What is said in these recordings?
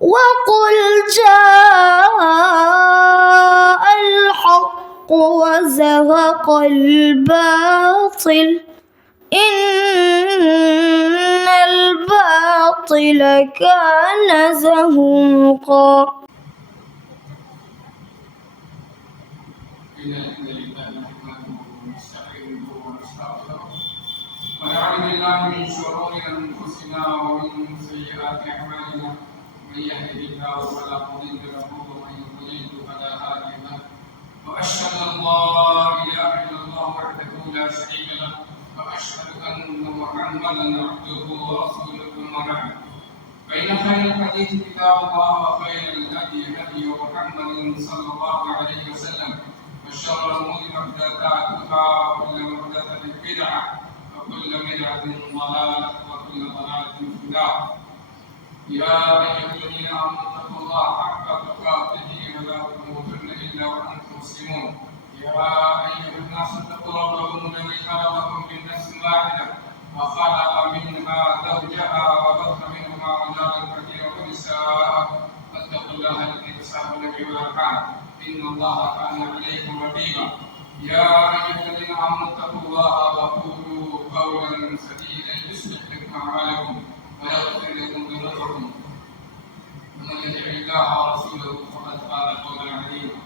وقل جاء الحق وزهق الباطل إن الباطل كان زهوقا. إن الحمد لله نحمده ونستعينه ونستغفره ونعوذ بالله من شرور أنفسنا ومن سيئات أعمالنا من يهده الله فلا مضل له ومن يضلل فلا هادي له وأشهد أن لا إله إلا الله وحده لا شريك له وأشهد أن محمدا عبده ورسوله أما بعد فإن خير الحديث كتاب الله وخير الهدي هدي محمد صلى الله عليه وسلم وشر الأمور محدثاتها وكل محدثة بدعة وكل بدعة ضلالة وكل ضلالة في النار. يا أيها الذين آمنوا اتقوا الله حق تقاته ولا تموتن إلا وأنتم مسلمون. يا أيها الناس اتقوا ربكم الذي خلقكم من نفس واحدة وخلق منها زوجها وبث منهما رجالا كثيرا ونساء واتقوا الله الذي تساءلون به والأرحام إن الله كان عليكم رقيبا. يا أيها الذين آمنوا اتقوا الله وقولوا قولا سديدا يصلح لكم أعمالكم ويغفر لكم ذنوبكم ومن يطع الله ورسوله فقد فاز فوزا عظيما.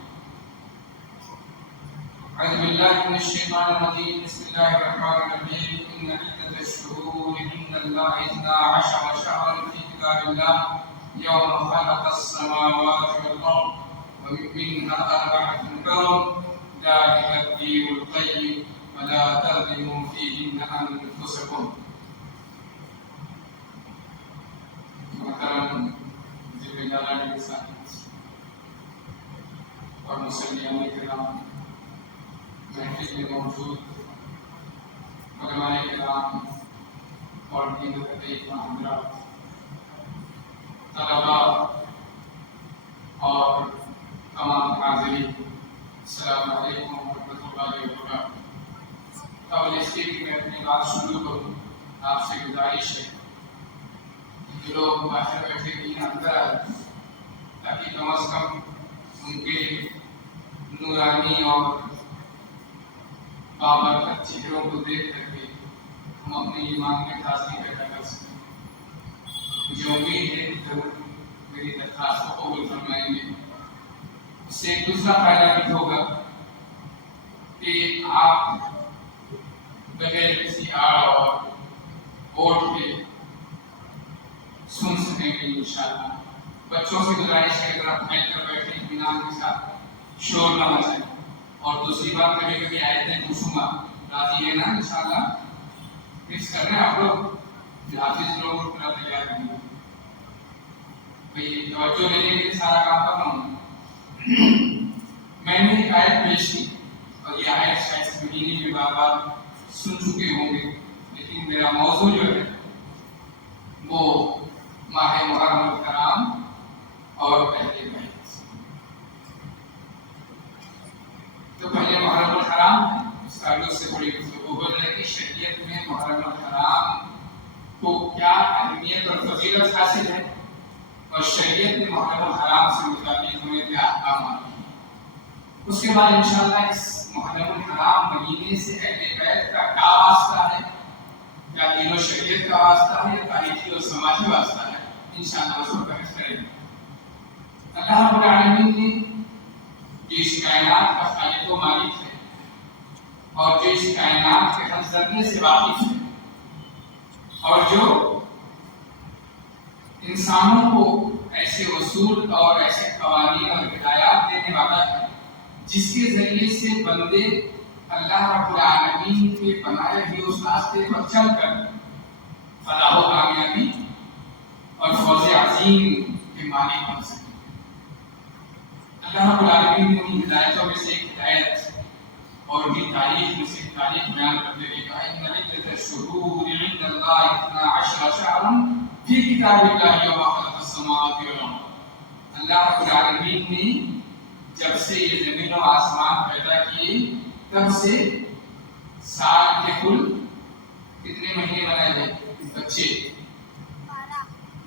أعوذ بالله من الشيطان الرجيم. بسم الله الرحمن الرحيم. إن عدة الشهور عند الله 12 شهرا في كتاب الله يوم خلق السماوات والأرض ومنها 4 حرم ذلك الدين القيم ولا تظلموا فيهن أنفسكم. محترم ذمہ داران کے ساتھ اور مسلمان کرام محفل میں موجود علماء کرام اور دین تحقیق حضرات طلباء اور تمام حاضرین السلام علیکم ورحمۃ اللہ وبرکاتہ. قبل اس کے کہ میں اپنی بات شروع کروں آپ سے گزارش ہے جو لوگ باہر بیٹھے ہیں اندر آئے تاکہ کم از کم ان کے نورانی اور بابرکت چہروں کو دیکھ کر کے ہم اپنے ایمان میں تازگی پیدا کر سکیں. مجھے امید ہے کہ ضرور میری درخواست کو قبول فرمائیں گے. اس سے ایک دوسرا فائدہ بھی ہوگا کہ آپ بغیر کسی آڑ اور ووٹ کے سن سکیں گے انشاءاللہ. بچوں سے گزارش ہے اگر آپ بیٹھ کر بیٹھے اطمینان کے ساتھ شور نہ مچائیں. اور دوسری بات کبھی کبھی آیتیں پوچھوں گا راضی ہے نا انشاءاللہ. مکس کر رہے ہیں آپ لوگ جو حافظ لوگ پورا تیار کریں گے بھائی توجہ دینے کے لیے سارا کام کر رہا ہوں. میں نے ایک آیت پیش کی اور یہ آیت شاید اس مہینے میں بار بار سن چکے ہوں گے لیکن میرا موضوع جو ہے وہ ماہ محرم الحرام اور اہل بیت. تو پہلے محرم الحرام اس تعلق سے تھوڑی گفتگو ہو جائے گی. شریعت میں محرم الحرام کو کیا اہمیت اور فضیلت حاصل ہے اور شریعت میں محرم الحرام سے متعلق ہمیں کیا احکامات ہیں. اس کے بعد انشاءاللہ اس محرم الحرام مہینے سے اہل بیت کا کیا واسطہ ہے, کیا دین و شریعت کا واسطہ ہے یا تاریخی اور سماجی واسطہ ہے, انشاءاللہ اس کو بحث کریں گے. اللہ رب العالمین نے جو اس کائنات کا خالق و مالک ہے اور جو اس کائنات کے ہر ذرے سے واقف ہے اور جو انسانوں کو ایسے اصول اور ایسے قوانین اور ہدایات دینے والا ہے جس کے ذریعے سے بندے اللہ رب العالمین کے بنائے ہوئے اس راستے پر چل کر فلاح و کامیابی اور فوز عظیم کے مالک بن سکیں. اللہ رب العالمین نے ان ہدایتوں میں سے ایک ہدایت اور ان کی تاریخ میں سے ایک تاریخ بیان کرتے ہوئے کہا ان عدۃ الشہور عند اللہ 12 شہرا فی کتاب اللہ یوم خلق السماوات والارض. اللہ رب العالمین نے جب سے یہ زمین و آسمان پیدا کیے تب سے سال کے کل کتنے مہینے بنائے گئے بچے؟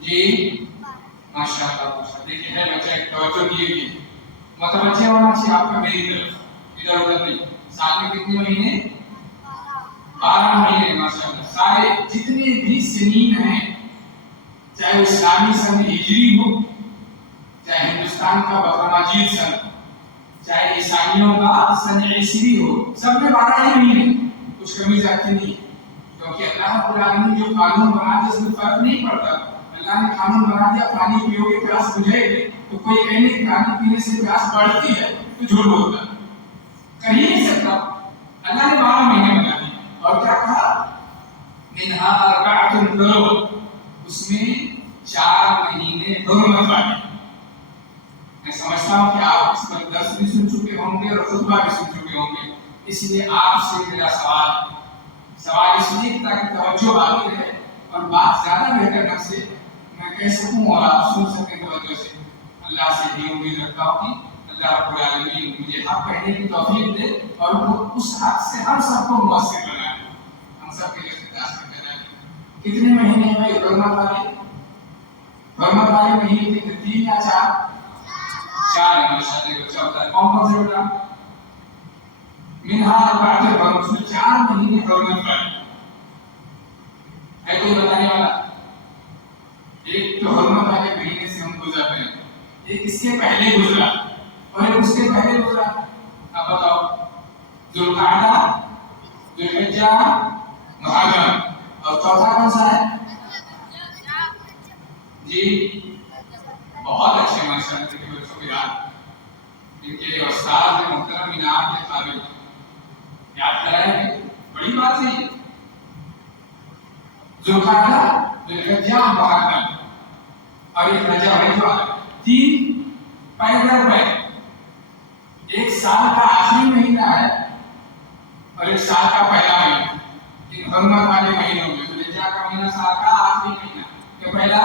جی ماشاءاللہ دیکھیے ہے بچہ ایک توجہ دیے گی متوجہ ہونا چاہیے آپ کا میری طرف ادھر ادھر نہیں. سال میں کتنے مہینے 12 مہینے ماشاءاللہ. سارے جتنے بھی سنین ہیں چاہے اسلامی سن ہجری ہو چاہے ہندوستان کا بقرمجید سن چاہے عیسائیوں کا سن عیسوی ہو سب میں 12 ہی مہینے کچھ کمی زیادتی نہیں کیونکہ اللہ رب العالمین جو قانون بنا دیا اس میں فرق نہیں پڑتا. اللہ نے قانون بنا دیا پانی پیو گے پیاس بجھے گی تو کوئی کہنے کہ پانی پینے سے پیاس بڑھتی ہے تو جھوٹ بولتا ہے کہیں نہیں سکتا. اللہ نے 12 مہینے بنا دیے اور کیا کہا منہا اربعۃ حرم اس میں 4 مہینے حرمت والے. میں سمجھتا ہوں کہ آپ اس پر درس بھی سن چکے ہوں گے اور خطبہ بھی سن چکے ہوں گے اس لیے آپ سے میرا سوال اس لیے تاکہ توجہ باقی رہے اور بات زیادہ بہتر ڈھنگ سے میں کہہ سکوں اور آپ سن سکیں توجہ سے. اللہ سے یہ امید رکھتا ہوں کہ اللہ رب العالمین مجھے حق کہنے کی توفیق دے اور وہ اس حق سے ہم سب کو مؤثر بنائے ہم سب کے لیے تاثیر بنائے. کتنے مہینے ہیں بھائی حرمت والے مہینے کے 3 یا 4 ہیں شادی بچہ ہوتا ہے. کون سے ہوتا منہا اربعۃ حرم اس میں 4 مہینے حرمت والے ہے. کوئی بتانے والا؟ ایک تو حرمت والے مہینے سے ہم گزر رہے ہیں ایک اس کے پہلے گزرا اور ایک اس کے پہلے گزرا. اب بتاؤ ذوالقعدہ ذوالحجہ محرم اور چوتھا کون سا ہے؟ جی بہت اچھے ماشاءاللہ کے بچوں کے یاد ان کے استاد محترم انعام کے قابل یاد کرائے بڑی بات ہے. ذوالقعدہ ذوالحجہ محرم اور یہ رجب ہے جو 3 پیدل میں ایک سال کا آخری مہینہ ہے اور ایک سال کا پہلا مہینہ. ان حرمت والے مہینوں میں ذوالحجہ کا مہینہ سال کا آخری مہینہ کہ پہلا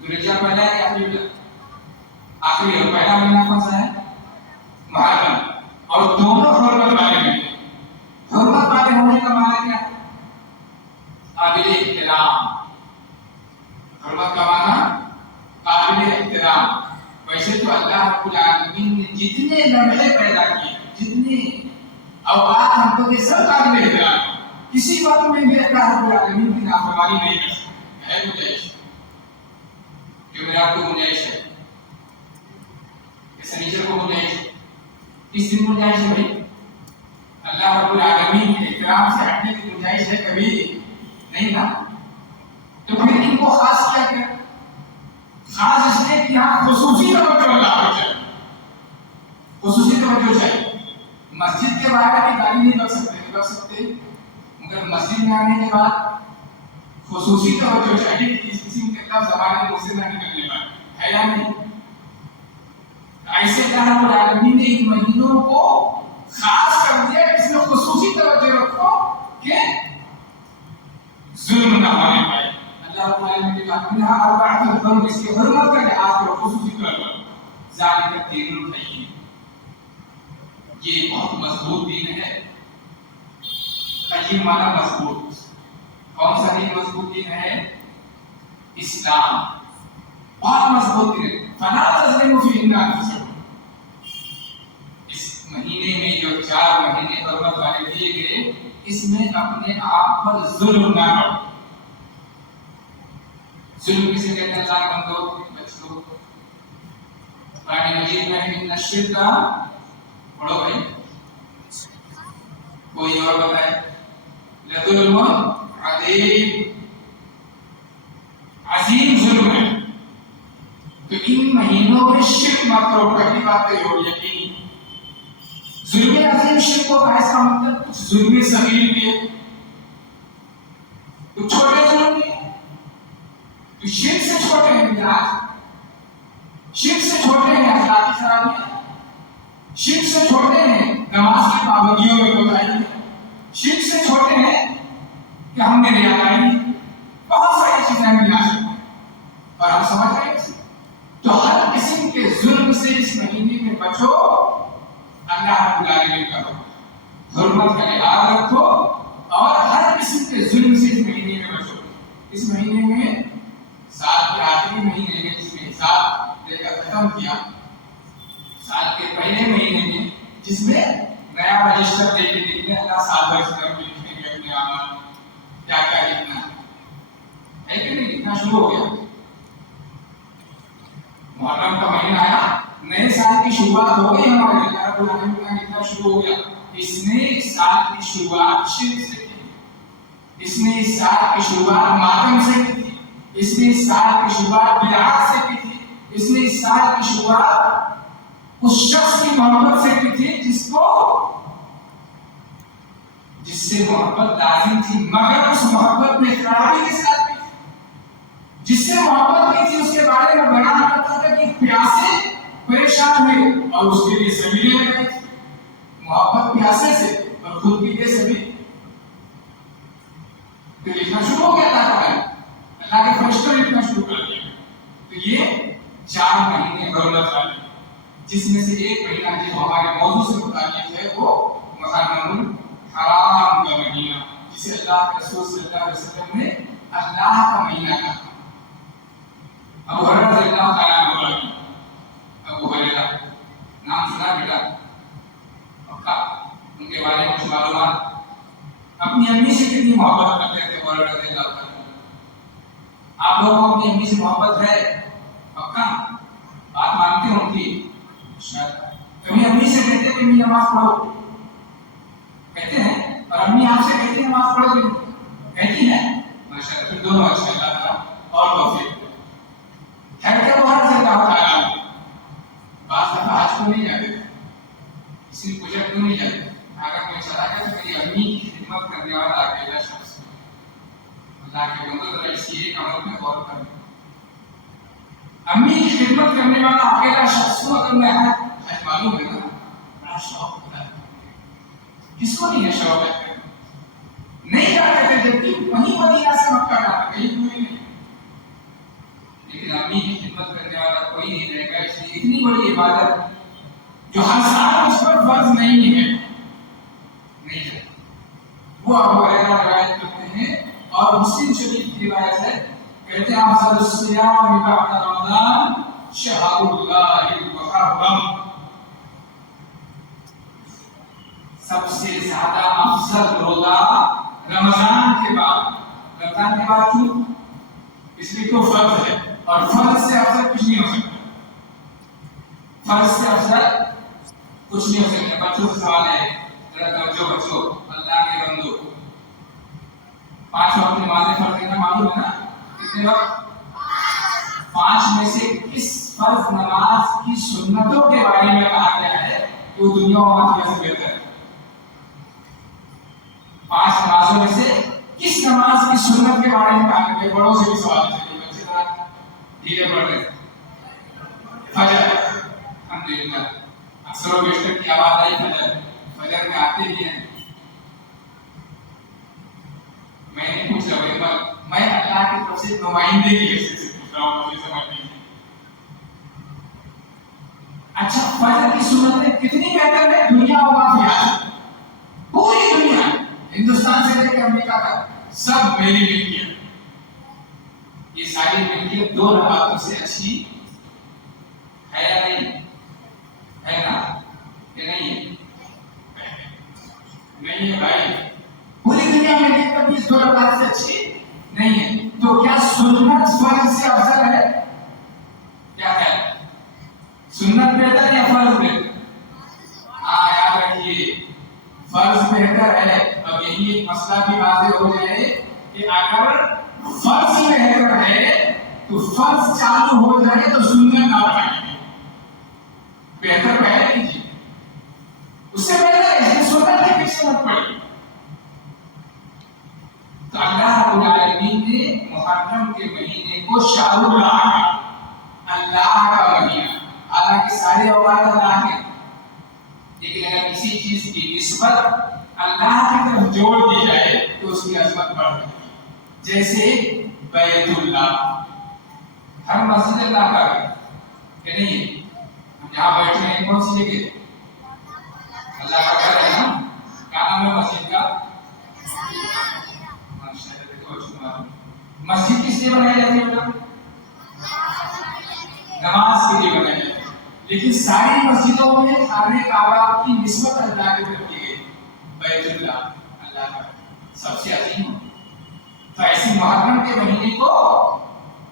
ذوالحجہ پہلا ہے یا آخری اور پہلا مہینہ کون سا ہے؟ محرم. اور دونوں حرمت والے مہینے. حرمت والے ہونے کا معنی کیا ہے؟ قابل احترام. حرمت کا معنی قابل احترام. ویسے تو اللہ رب العالمین نے جتنے لمحے پیدا کیے جتنے اوقات ہم کو یہ سب قابل احترام. کسی وقت میں بھی اللہ رب العالمین کی نافرمانی نہیں کر سکتے. ہے گنجائش جو میرا کو گنجائش ہے سنیچر کو گنجائش کس دن گنجائش ہے بھائی؟ اللہ رب العالمین کے احترام سے ہٹنے کی گنجائش ہے کبھی نہیں نا. تو پھر ان کو خاص کیا کیا؟ خاص اس لیے کہ یہاں خصوصی توجہ اللہ کو چاہیے. خصوصی توجہ چاہیے. مسجد کے باہر کی گالی نہیں لگ سکتے مگر مسجد میں آنے کے بعد خصوصی توجہ چاہیے کہ اس قسم کے لفظ زبان میں سے نہ نکلنے پائے. ہے یا نہیں؟ ایسے اللہ رب العالمین نے ان مہینوں کو خاص کر دیا اس میں خصوصی توجہ رکھو کہ ظلم نہ ہونے پائے. اللہ رب العالمین نے کہا منہا اربعۃ حرم اس کی حرمت کا لحاظ کرو خصوصی طور پر. ذالک الدین القیم یہ بہت مضبوط دین ہے. قیم مانا مضبوط. کون سا دین مضبوط دین ہے؟ اسلام بہت مضبوط دین ہے. فلا تظلموا فیہن انفسکم. اس مہینے میں جو 4 مہینے حرمت والے دیے گئے اس میں اپنے آپ پر ظلم نہ کرو. ظلم کسے کہتے ہیں؟ اللہ کے بندو بچو قرآن مجید میں ان الشرک پڑھو بھائی کوئی اور بتائے لظلم عظیم عظیم ظلم ہے. تو ان مہینوں میں شرک مت کرو. پہلی بات تو یہ ہو یقین ظلم عظیم شرک کو اس کا مطلب کچھ ظلم صغیر بھی ہے کچھ چھوٹے ظلم بھی ہے. تو شرک سے چھوٹے ہیں بدعات شرک سے چھوٹے ہیں اخلاقی خرابیاں شرک سے چھوٹے ہیں نماز کی پابندیوں میں کوتاہی شرک سے چھوٹے ہیں کہ ہم نے ریاکاری بہت ساری چیزیں ہم ملا سکتے ہیں اور ہم سمجھ رہے ہیں. تو ہر قسم کے ظلم سے اس مہینے میں بچو. اللہ رب العالمین کا حرمت کا لحاظ رکھو اور ہر قسم کے ظلم سے اس مہینے میں بچو. اس مہینے میں سال کے آخری مہینے میں حساب دے کر ختم کیا سال کے پہلے مہینے میں، جس میں نیا رجسٹر دے کے دیکھنے اللہ سال بھر سے لکھنے کے اپنے اعمال کیا کیا لکھنا ہے کہ نہیں، لکھنا شروع ہو گیا. محرم کا مہینہ آیا، نئے سال کی شروعات ہو گئی ہمارے لیے، رب العالمین کا لکھنا شروع ہو گیا. اس نے اس سال کی شروعات شرک سے کی، اس نے اس سال کی شروعات ماتم سے کی تھی، اس نے اس سال کی شروعات بدعات سے کی تھی، اس نے اس سال کی شروعات اس شخص کی محبت سے کی تھی جس سے محبت لازم تھی، مگر اس محبت میں خرابی کے ساتھ کی تھی. جس سے محبت کی تھی اس کے بارے میں بیان کرتا تھا کہ پیاسے پریشان ہوئے اور اس کے لیے سبیلیں لگائی تھی. محبت پیاسے سے اور خود بھی دے سبیل. تو لکھنا شروع ہو گیا اللہ کے فرشتوں نے لکھنا شروع کر دیا. تو یہ 4 مہینے غربت والے، جس میں سے ایک مہینہ جو ہمارے موضوع سے متعلق ہے وہ محرم الحرام کا مہینہ، جسے اللہ کے رسول صلی اللہ علیہ وسلم نے اللہ کا مہینہ کہا. ابو ہریرہ رضی اللہ تعالیٰ عنہ، ابو ہریرہ نام سنا بیٹا؟ پکا ان کے بارے میں کچھ معلومات؟ اپنی امی سے کتنی محبت کرتے تھے ابو ہریرہ رضی اللہ تعالیٰ عنہ؟ آپ لوگوں کو اپنی امی سے محبت ہے؟ پکا بات مانتے ہوں گی شاید. کبھی امی سے کہتے ہیں امی نماز پڑھو، کہتے ہیں؟ اور امی آپ سے کہتی ہیں نماز پڑھو گی، کہتی ہیں؟ ماشاءاللہ، پھر دونوں اچھے، اللہ تعالیٰ اور توفیق. خیر کے بہت سے اللہ تعالیٰ بعض دفعہ آج کو نہیں جاتے تھے، کسی کو پوچھا کیوں نہیں جاتے؟ اگر کوئی چلا گیا تو میری امی کی خدمت کرنے والا اکیلا شخص. اللہ کے بندو ذرا اس کی ایک عمل میں غور کریں. امی کی خدمت کرنے والا اکیلا شخص کو اگر میں آج معلوم ہے نا بڑا شوق ہوتا ہے. کس کو نہیں ہے شوق ہے؟ نہیں جاتے تھے جبکہ وہیں مدینہ سے مکہ جاتا، کہیں کوئی نہیں. لیکن امی کی خدمت کرنے والا کوئی نہیں رہے گا. اس لیے اتنی بڑی عبادت جو ہر سال اس پر فرض نہیں ہے، نہیں ہے. وہ ابو ہریرہ روایت کرتے ہیں اور مسلم شریف کی روایت ہے، کہتے ہیں افضل الصیام بعد رمضان شہر اللہ المحرم. سب سے زیادہ افضل روزہ رمضان کے بعد. رمضان کے بعد کیوں؟ اس لیے تو فرض ہے، اور فرض سے افضل کچھ نہیں ہو سکتا. فرض سے افضل کچھ نہیں ہو سکتا. بچوں کا سوال ہے، ذرا توجہ بچوں، اللہ کے بندو. 5 وقت نمازیں فرض کرنا معلوم ہے نا؟ کتنے وقت؟ 5 میں سے کس فرض نماز کی سنتوں کے بارے میں کہا گیا ہے کہ وہ دنیا و آخرت سے بہتر ہے؟ 5 نمازوں میں سے کس نماز کی سنت کے بارے میں کہا گیا؟ بڑوں سے بھی سوال ہے، بچے ذرا دھیرے پڑھ رہے ہیں. فجر، الحمدللہ اکثر و بیشتر کی آواز آئی فجر میں آتے ہی ہیں. میں نے پوچھا میں اللہ کی طرف سے نمائندے کی حیثیت سے پوچھ رہا ہوں، مجھے سمجھ نہیں. اچھا فجر کی سنتیں کتنی بہتر ہے دنیا و آخرت؟ پوری دنیا، ہندوستان سے لے کے امریکہ تک سب میری ملکیت. یہ ساری ملکیت 2 نمازوں سے اچھی ہے یا نہیں؟ ہے نا کہ نہیں ہے؟ نہیں ہے بھائی. پوری دنیا میں ایک کبھی 2 رکعت سے اچھی نہیں ہے. تو کیا سنت فرض سے افضل ہے؟ کیا ہے؟ سنت بہتر یا فرض بہتر؟ ہاں یاد رکھیے فرض بہتر ہے. اب یہی ایک مسئلہ بھی واضح ہو جائے کہ اگر فرض بہتر ہے تو فرض چالو ہو جائے تو سنت نہ پڑے. بہتر پہلے کیجیے، اس سے بہتر ہے سنت کے پیچھے مت پڑیے. تو اللہ رب العالمین نے محرم کے مہینے کو شہر اللہ کا مہینہ، حالانکہ سارے اوقات اللہ کے، لیکن اگر کسی چیز کی نسبت اللہ کی طرف جوڑ دی جائے تو اس کی عظمت بڑھ جاتی ہے. جیسے بیت اللہ، ہر مسجد اللہ کا ہے کہ نہیں؟ ہم جہاں بیٹھے ہیں کون سی جگہ؟ اللہ کا گھر ہے نا. کیا نام ہے مسجد کا؟ مسجد کس لیے بنائی جاتی ہے بیٹا؟ نماز کے لیے بنائے جاتے ہیں، لیکن ساری مسجدوں میں خانہ کعبہ کی نسبت اللہ کی طرف کی گئی، بیت اللہ اللہ کا سب سے عظیم ہے۔ تو ایسے محرم کے مہینے کو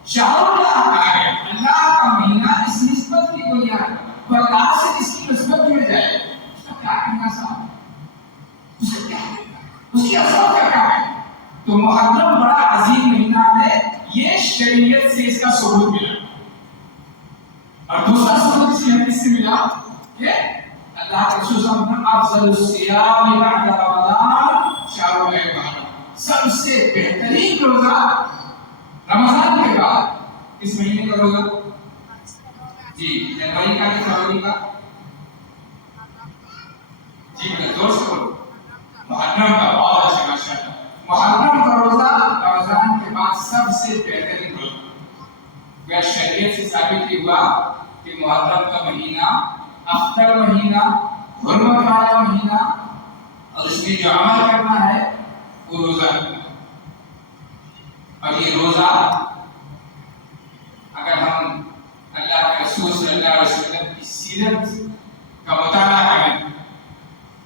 شہر اللہ کہا گیا، اللہ کا مہینہ اس نسبت کی بنیاد پر اللہ سے اس کی نسبت جڑ جائے، اس کا کیا کہنا صاحب، اس کا کیا کہنا، اس کی اصل کا کیا ہے؟ تو محرم بڑا عظیم مہینہ ہے، یہ شریعت سے اس کا ثبوت ملا۔ اور دوسرا ثبوت اس حدیث سے ملا کہ اللہ کے رسول صلی اللہ علیہ وسلم افضل الصیام بعد رمضان شهر المحرم، سب سے بہترین روزہ رمضان کے بعد اس مہینے کا روزہ جی جنوری کا کہ فروری کا جی زور سے بولو، محرم کا، بہت اچھا ماشاءاللہ، محرم کا روزہ رمضان کے بعد سب سے بہترین روزہ۔ وہ شریعت سے ثابت ہوا کہ محرم کا مہینہ افضل مہینہ، حرمت والا مہینہ، اور اس میں جو عمل کرنا ہے وہ روزہ رکھنا۔ اور یہ روزہ اگر ہم اللہ کے رسول صلی اللہ علیہ وسلم کی سیرت کا مطالعہ کریں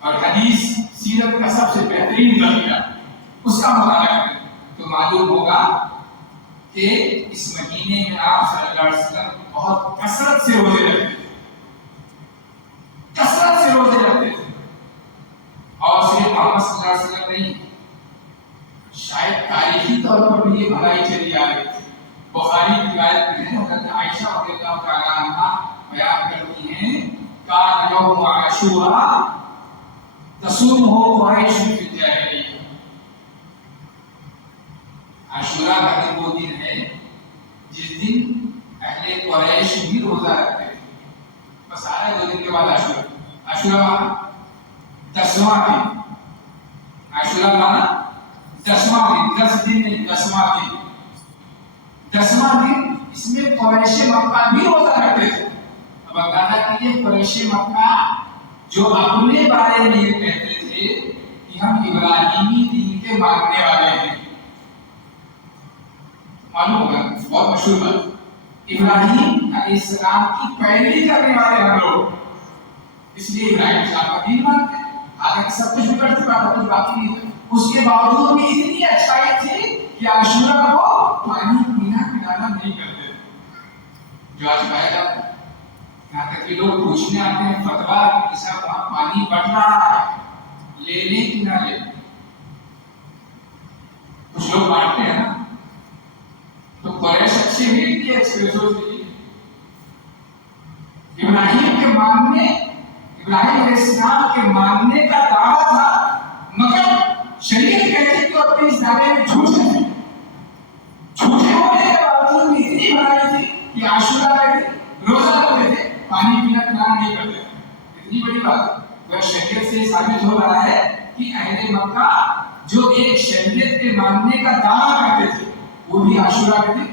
اور حدیث سیرت کا سب سے بہترین ذریعہ اس کا مطالعہ کریں تو معلوم ہوگا کہ اس مہینے میں آپ صلی اللہ علیہ وسلم بہت کثرت سے روزے رکھتے تھے، کثرت سے روزے رکھتے تھے، اور صرف محمد صلی اللہ علیہ وسلم نہیں، شاید تاریخی طور پر بھی یہ بھلائی چلی آ رہی تھی۔ بخاری کی روایت میں ہے، حضرت عائشہ رضی اللہ تعالی عنہا بیان کرتی ہیں کان یوم عاشوراء تصومہ قریش فی الجاہلیہ، عاشوراء کا دن وہ دن ہے جس دن اہل قریش بھی روزہ رکھتے تھے، بس آ رہے 2 دن کے بعد عاشوراء، عاشوراء مانا 10واں دن، عاشوراء مانا 10واں دن، 10 دن نہیں 10واں دن، 10واں دن اس میں قریش مکہ بھی روزہ رکھتے تھے۔ اب اندازہ کیجیے قریش مکہ جو اپنے بارے میں یہ کہتے تھے کہ ہم ابراہیمی دین کے ماننے والے ہیں، معلوم ہوگا بہت مشہور بات، ابراہیم علیہ السلام کی پیروی کرنے والے ہم لوگ، اس لیے ابراہیم السلام کا دین مانتے ہیں، حالانکہ سب کچھ بگڑ چکا تھا، کچھ باقی نہیں تھا، اس کے باوجود بھی اتنی اچھائی تھی کہ عاشوراء کو پانی پینا پلانا نہیں کرتے تھے، جو آج پایا جاتا ہے۔ یہاں تک کہ لوگ پوچھنے آتے ہیں فتویٰ کہ صاحب وہاں پانی بٹ رہا ہے، لے لیں کہ نہ لیں، کچھ لوگ بانٹتے ہیں نا، تو قریش اچھے بھی تھے ایکسپریسوز کے لیے، ابراہیم کے ماننے، ابراہیم علیہ السلام کے ماننے کا دعویٰ تھا، مگر شریعت کہتی کہ اپنے اس دعوے میں جھوٹے تھے، جھوٹے ہونے کے باوجود بھی اتنی بڑائی تھی کہ عاشوراء کا دن روزہ رکھتے تھے، پانی پینا پلانا نہیں کرتے تھے، اتنی بڑی بات۔ وہ شریعت سے ثابت ہو رہا ہے کہ اہل مکہ جو ایک شریعت کے ماننے کا دعویٰ کرتے تھے وہ بھی عاشوراء کے دن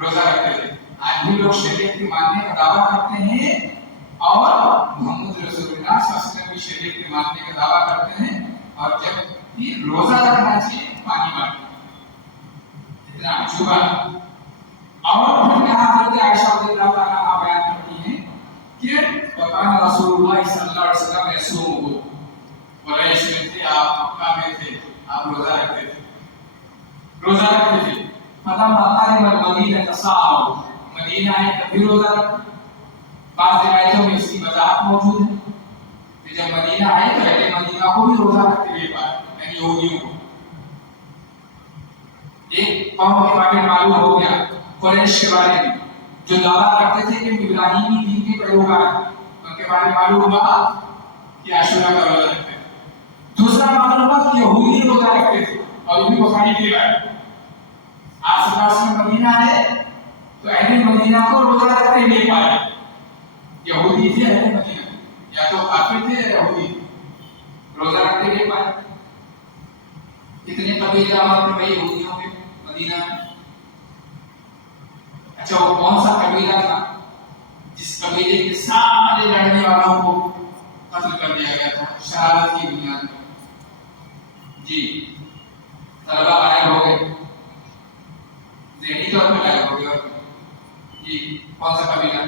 روزہ رکھتے تھے۔ آج بھی لوگ شریعت کے ماننے کا دعویٰ کرتے ہیں اور محمد رسول اللہ صلی اللہ علیہ وسلم کی شریعت کے ماننے کا دعویٰ کرتے ہیں، اور جب یہ روزہ رکھنا چاہیے پانی بانٹنا، اتنا عجوبہ۔ اور پھر یہاں حضرت عائشہ رضی اللہ تعالیٰ عنہا بیان کرتی ہیں کہ وکان رسول اللہ صلی اللہ علیہ وسلم یصوم، قریش میں تھے آپ، مکہ میں تھے آپ، روزہ رکھتے تھے، روزہ رکھتے تھے۔ فلما قدم المدینہ صاموا، مدینہ آئے تب بھی روزہ رکھتے، بعض روایتوں میں اس کی وضاحت موجود ہے کہ جب مدینہ آئے تو اہل مدینہ کو بھی روزہ رکھتے ہوئے پائے، یعنی یہودیوں کو۔ ایک قوم کے بارے میں معلوم ہو گیا، قریش کے بارے میں جو دعویٰ کرتے تھے کہ ابراہیمی دین کے پیروکار ہیں، ان کے بارے میں معلوم ہوا کہ عاشوراء کا روزہ رکھتے تھے۔ دوسرا معلوم ہوا کہ یہودی روزہ رکھتے تھے، اور یہ بھی بخاری کی روایت۔ آپ صلی اللہ علیہ وسلم مدینہ آئے تو اہل مدینہ کو روزہ رکھتے ہوئے پائے، یہودی تھے اہل مدینہ، یا تو کافر تھے یا یہودی، روزہ رکھتے ہوئے پائے۔ کتنے قبیلے آباد تھے بھائی یہودیوں کے مدینہ میں؟ اچھا وہ کون سا قبیلہ تھا جس قبیلے کے سارے لڑنے والوں کو قتل کر دیا گیا تھا شہادت کی بنیاد پر؟ جی طلبہ غائب ہو گئے، ذہنی طور پہ غائب ہو گئے، یہ کون سا قبیلہ؟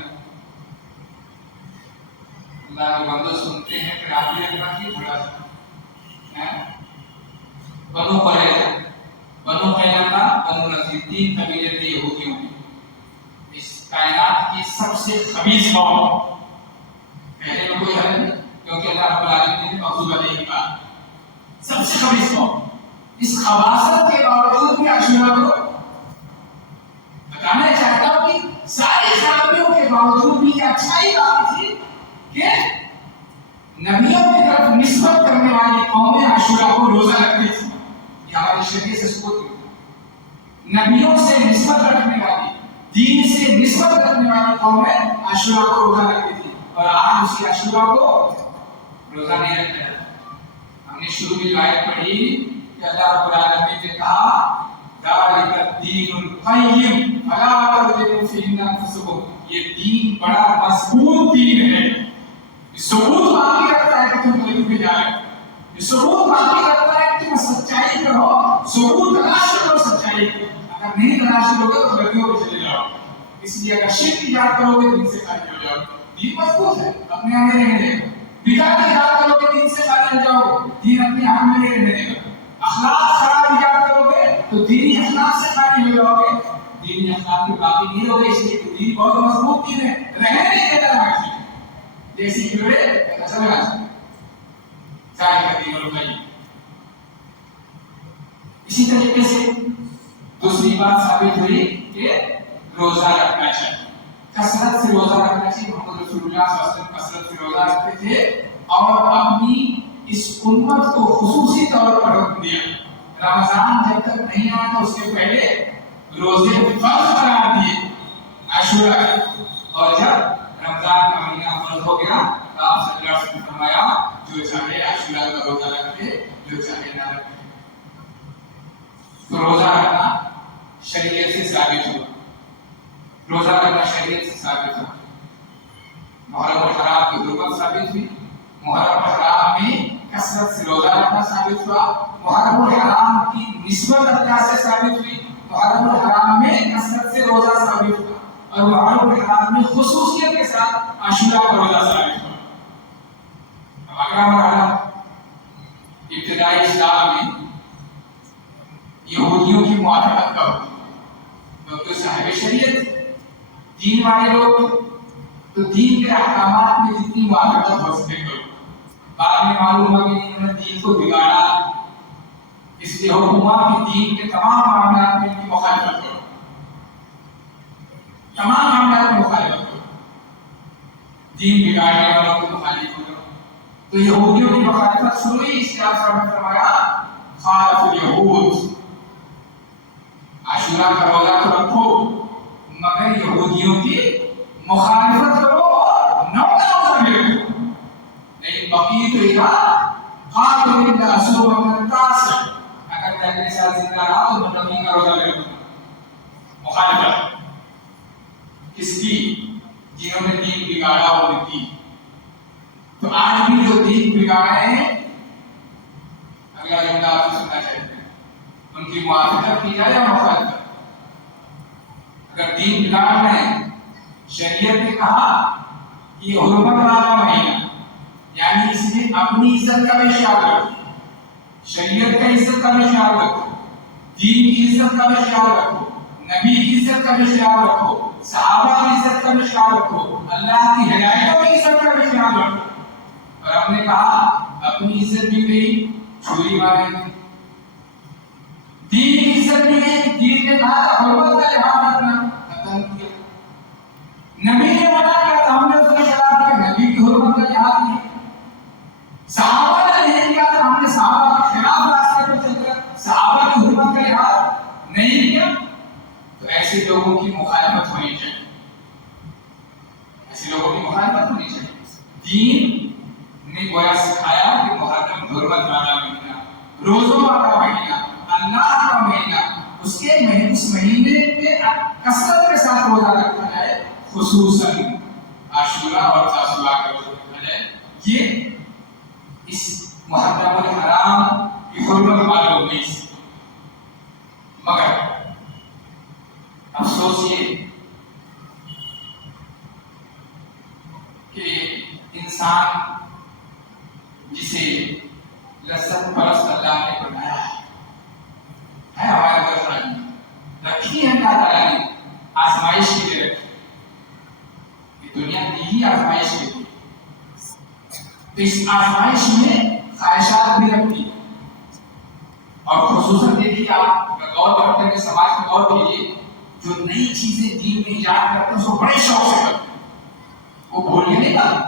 اللہ کے بندو سنتے ہیں پھر آپ بھی اپنا کی تھوڑا سا بنو قریظہ، بنو قینقاع، بنو نذیر، 3 قبیلے تھے یہودیوں کے. اس کائنات کی سب سے خبیث قوم. کہنے میں کوئی حرج نہیں کیونکہ اللہ رب العالمین نے مغضوب علیہم کہا سب سے خبیث قوم. اس خباثت کے باوجود بھی عاشورہ کو بتانا چاہتا ہوں کہ ساری خرابیوں کے باوجود بھی یہ اچھائی بات تھی کہ نبیوں کی طرف نسبت کرنے والی قومیں عاشورہ کو روزہ رکھتی تھی. یہ ہماری شریعت سے ثبوت ہے. نبیوں سے نسبت رکھنے والی، دین سے نسبت رکھنے والی قومیں عاشورہ کو روزہ رکھتی تھی اور آج اسی عاشورہ کو روزہ نہیں رکھا جاتا. ہم نے شروع میں آیت پڑھی کہ اللہ رب العالمین نے کہا ذالک الدین القیم فلا تظلموا فیہن انفسکم. یہ دین بڑا مضبوط دین ہے. یہ ثبوت باقی رکھتا ہے کہ تم غلطی پہ جا رہے ہو. یہ ثبوت باقی رکھتا ہے کہ تم سچائی پر ہو. ثبوت تلاش کرو سچائی کی. اگر نہیں تلاش کرو گے تو غلطیوں پہ چلے جاؤ. اس لیے اگر شرک کی یاد کرو گے دین سے خالی ہو جاؤ. دین مضبوط ہے، اپنے آپ میں رہنے دے گا. بدعت کی یاد کرو گے دین سے خالی ہو جاؤ گے، دین اپنے آپ میں نہیں رہنے دے گا. اخلاق خراب ایجاد کرو گے تو دینی اخلاق سے خالی ہو جاؤ گے، دینی اخلاق کے باقی نہیں ہوگے. اس لیے دین بہت مضبوط دین ہے، رہنے نہیں دیتا ہے. جیسی کیڑے اچھا لگا ظاہر کا دین القیم. اسی طریقے سے دوسری بات ثابت ہوئی کہ روزہ رکھنا چاہیے، کثرت سے روزہ رکھنا چاہیے. محمد رسول اللہ صلی اللہ علیہ وسلم کثرت سے روزہ رکھتے تھے اور اپنی اس امت کو خصوصی طور پر حکم دیا رمضان جب تک نہیں آیا تو اس کے پہلے روزے فرض قرار دیے عاشورہ کے. اور جب رمضان کا مہینہ فرض ہو گیا تو آپ صلی اللہ علیہ وسلم نے فرمایا جو چاہے عاشورہ کا روزہ رکھے، جو چاہے نہ رکھے. تو روزہ رکھنا شریعت سے ثابت ہوا، روزہ رکھنا شریعت سے ثابت ہوا. محرم الحرام کی حرمت ثابت ہوئی، محرم الحرام میں کثرت سے روزہ رکھنا ثابت ہوا، محرم الحرام کی نسبت اللہ سے ثابت ہوئی، محرم الحرام میں کثرت سے روزہ ثابت ہوا اور محرم الحرام میں خصوصیت کے ساتھ عاشورہ کا روزہ ثابت ہوا. اگلا مرحلہ ابتدائی اسلام میں یہودیوں کی موافقت کا ہوئی کیونکہ صاحب شریعت دین والے لوگ تو دین کے احکامات میں جتنی موافقت ہو سکے کرو. بعد میں معلوم ہوا کہ انہوں نے دین کو بگاڑا، اس لیے حکم ہوا کہ دین کے تمام معاملات میں ان کی مخالفت کرو، تمام معاملات میں مخالفت کرو، دین بگاڑنے والوں کو مخالف کرو. تو یہودیوں کی مخالفت شروع ہوئی. اس لیے آپ صاحب نے فرمایا خالف الیہود، عاشورہ کا روزہ تو رکھو مگر یہودیوں کی مخالفت کرو اور نو روزہ بھی رکھو. لیکن بقیت الہ قاتل اللہ صوم من التاسع، اگر میں اگلے سال زندہ رہا تو میں رمضان کا روزہ بھی رکھوں. مخالفت کس کی؟ جنہوں نے دین بگاڑا وہ کی. تو آج بھی جو دین بگاڑے ہیں اگلا جملہ آپ سے سننا چاہتے ہیں، ان کی موافقت کی جائے یا مخالفت؟ اگر دین بگاڑ رہے ہیں، شریعت نے کہا کہ یہ حرمت والا مہینہ یعنی اس میں اپنی عزت کا بھی خیال رکھو، شریعت کا عزت کا بھی خیال رکھو، دین کی عزت کا بھی خیال رکھو، نبی کی عزت کا بھی خیال رکھو، صحابہ کی عزت کا بھی خیال رکھو، اللہ کی ہدایتوں کی عزت کا بھی خیال رکھو. اور ہم نے کہا اپنی عزت بھی گئی، چھری مارے، دین کی عزت بھی گئی. دین نے کہا تھا حرمت کا لحاظ رکھنا، کیا نبی نے منع کیا تھا، ہم نے اس کے خلاف کیا، نبی کی حرمت کا لحاظ نہیں. صحابہ نے نہیں کیا تھا، ہم نے صحابہ کے خلاف راستہ پر چل کر صحابہ کی حرمت کا لحاظ نہیں کیا. تو ایسے لوگوں کی مخالفت ہونی چاہیے، ایسے لوگوں کی مخالفت ہونی چاہیے. دین نے گویا سکھایا کہ محرم حرمت والا مہینہ، روزوں والا مہینہ، اللہ کا مہینہ، اس مہینے میں کثرت کے ساتھ روزہ رکھا جائے، خصوصاً عاشورہ اور تاسوعہ کا روزہ رکھا جائے. یہ اس محرم الحرام کی حرمت معلوم نہیں سی. مگر افسوس یہ انسان جسے لذت پرست اللہ نے بنایا ہے ہمارے گھر رکھی ہے اللہ تعالیٰ نے آزمائش کے لیے رکھی. یہ دنیا دی ہی آزمائش کے لیے. تو اس آزمائش میں خواہشات بھی رکھتی ہے. اور خصوصاً دیکھیے آپ غور کرتے ہیں کہ سماج میں غور کیجیے جو نئی چیزیں دین میں ایجاد کرتے ہیں اس کو بڑے شوق سے کرتے ہیں. وہ بھولنے نہیں پاتے.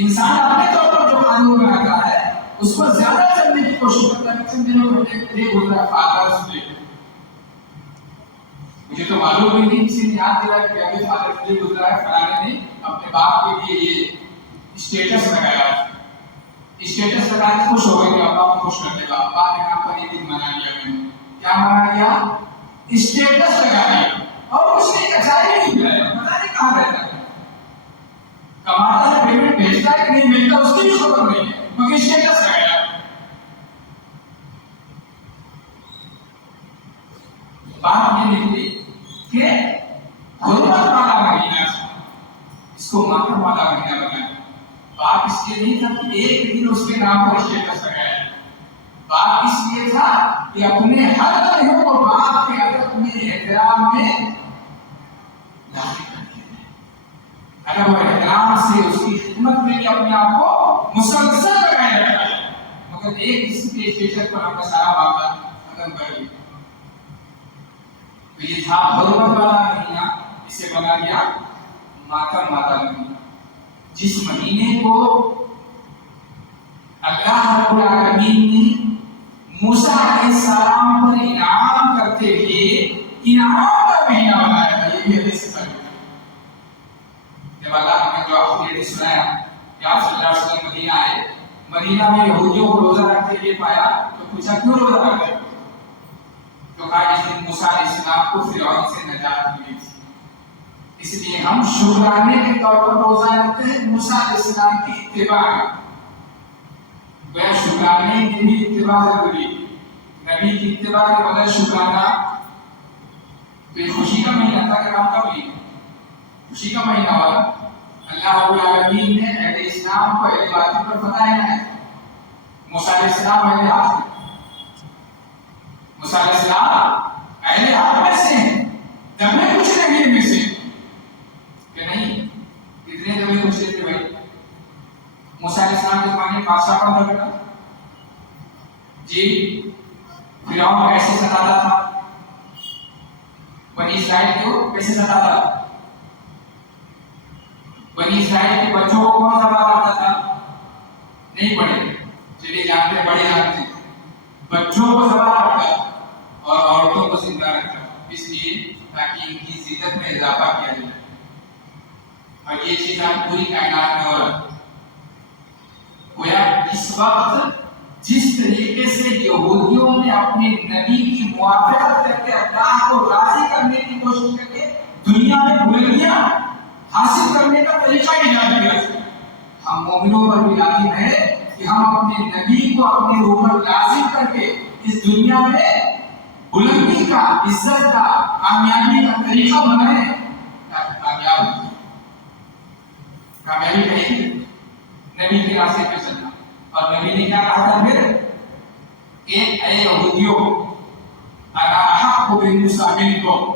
انسان اپنے طور پر جو قانون بناتا ہے اس پر زیادہ چلنے کی کوشش کرتا ہے. کچھ دنوں میں ڈے گزرا فادرس ڈے. مجھے تو معلوم ہی نہیں کسی نے یاد دلایا کہ ابھی فادرس ڈے گزرا ہے فلانے نے اپنے باپ کے لیے یہ اسٹیٹس لگایا. اسٹیٹس لگا کے خوش ہو گئے کہ ابا کو خوش کر دے گا. ابا کے نام پر یہ دن منا لیا میں نے. کیا منا لیا؟ اسٹیٹس لگا دیا. اور اس نے اچھائی نہیں ملا. پتا نہیں کہاں رہتا ہے. کماتا ہے پیمنٹ بھیجتا ہے کہ نہیں بھیجتا اس کی بھی خبر نہیں ہے مگر اسٹیٹس لگایا. بات یہ نکلی کہ حرمت والا مہینہ اس کو ماتم والا مہینہ بنایا. بات اس لیے نہیں تھا کہ ایک دن اس کے نام پر اسٹیٹس لگایا. بات اس لیے تھا کہ اپنے ہر طرح کو باپ کے ادب میں احترام میں داخل کر دیا. اگر وہ احترام سے اس کی خدمت میں بھی اپنے آپ کو مسلسل لگایا رکھا ہے مگر ایک اس کے اسٹیٹس پر اپنا سارا واقعہ ختم کر دیا. تو یہ تھا حرمت والا مہینہ. اسے بنا گیا ماتم والا مہینہ. جس مہینے کو اللہ رب العالمین نے موسیٰ علیہ السلام پر انعام کرتے ہوئے انعام کا مہینہ بنایا تھا. یہ بھی حدیث سے ثابت ہے. جب اللہ نے جو آپ کو حدیث سنایا کہ آپ صلی اللہ علیہ وسلم مدینہ آئے, مدینہ میں یہودیوں کو روزہ رکھتے ہوئے پایا تو پوچھا کیوں روزہ رکھتے ہو؟ تو کہا جس دن موسیٰ علیہ السلام کو فرعون سے نجات ملی تھی اس لیے ہم شکرانے کے طور پر روزہ رکھتے ہیں. موسیٰ علیہ السلام کی اتباع گویا شکرانے کی بھی اتباع ضروری. نبی کی اتباع کے بغیر شکرانہ تو یہ خوشی کا مہینہ تھا کہ رام کا مہینہ خوشی کا مہینہ والا. اللہ رب العالمین نے اہل اسلام کو اہل باطل پر فتح عنایت ہے. موسیٰ علیہ السلام اہل حق موسیٰ علیہ السلام اہل حق میں سے ہیں. دمے کچھ نہیں میں سے کہ نہیں کتنے دمے کچھ تھے بھائی. موسیٰ علیہ السلام کے زمانے میں بادشاہ کون تھا بیٹا جی؟ فرعون کیسے ستاتا تھا بنی اسرائیل کو؟ کیسے ستاتا تھا؟ بنی اسرائیل کے بچوں کو کون ذبح کرتا تھا؟ نہیں پڑھے چلیے جانتے بڑے جانتے بچوں کو ذبح کرتا اور عورتوں کو زندہ رکھتا اس لیے تاکہ ان کی عزت میں اضافہ کیا جائے. اور یہ چیز آپ پوری کائنات میں ہو رہا ہے. گویا اس وقت جس طریقے سے یہودیوں نے اپنے نبی کی موافقت کر کے اللہ کو راضی کرنے کی کوشش کر کے دنیا میں بلندیاں حاصل کرنے کا طریقہ ایجاد کیا, ہم مومنوں پر بھی لازم ہے کہ ہم اپنے نبی کو اپنے اوپر لازم کر کے اس دنیا میں بلندی کا, عزت کا, کامیابی کا طریقہ بنائیں تاکہ کامیاب ہو. کامیابی کہیں نبی کے راستے پہ چلنا. اور نبی نے کیا کہا تھا پھر کہ اے یہودیوں انا احق بموسیٰ منکم,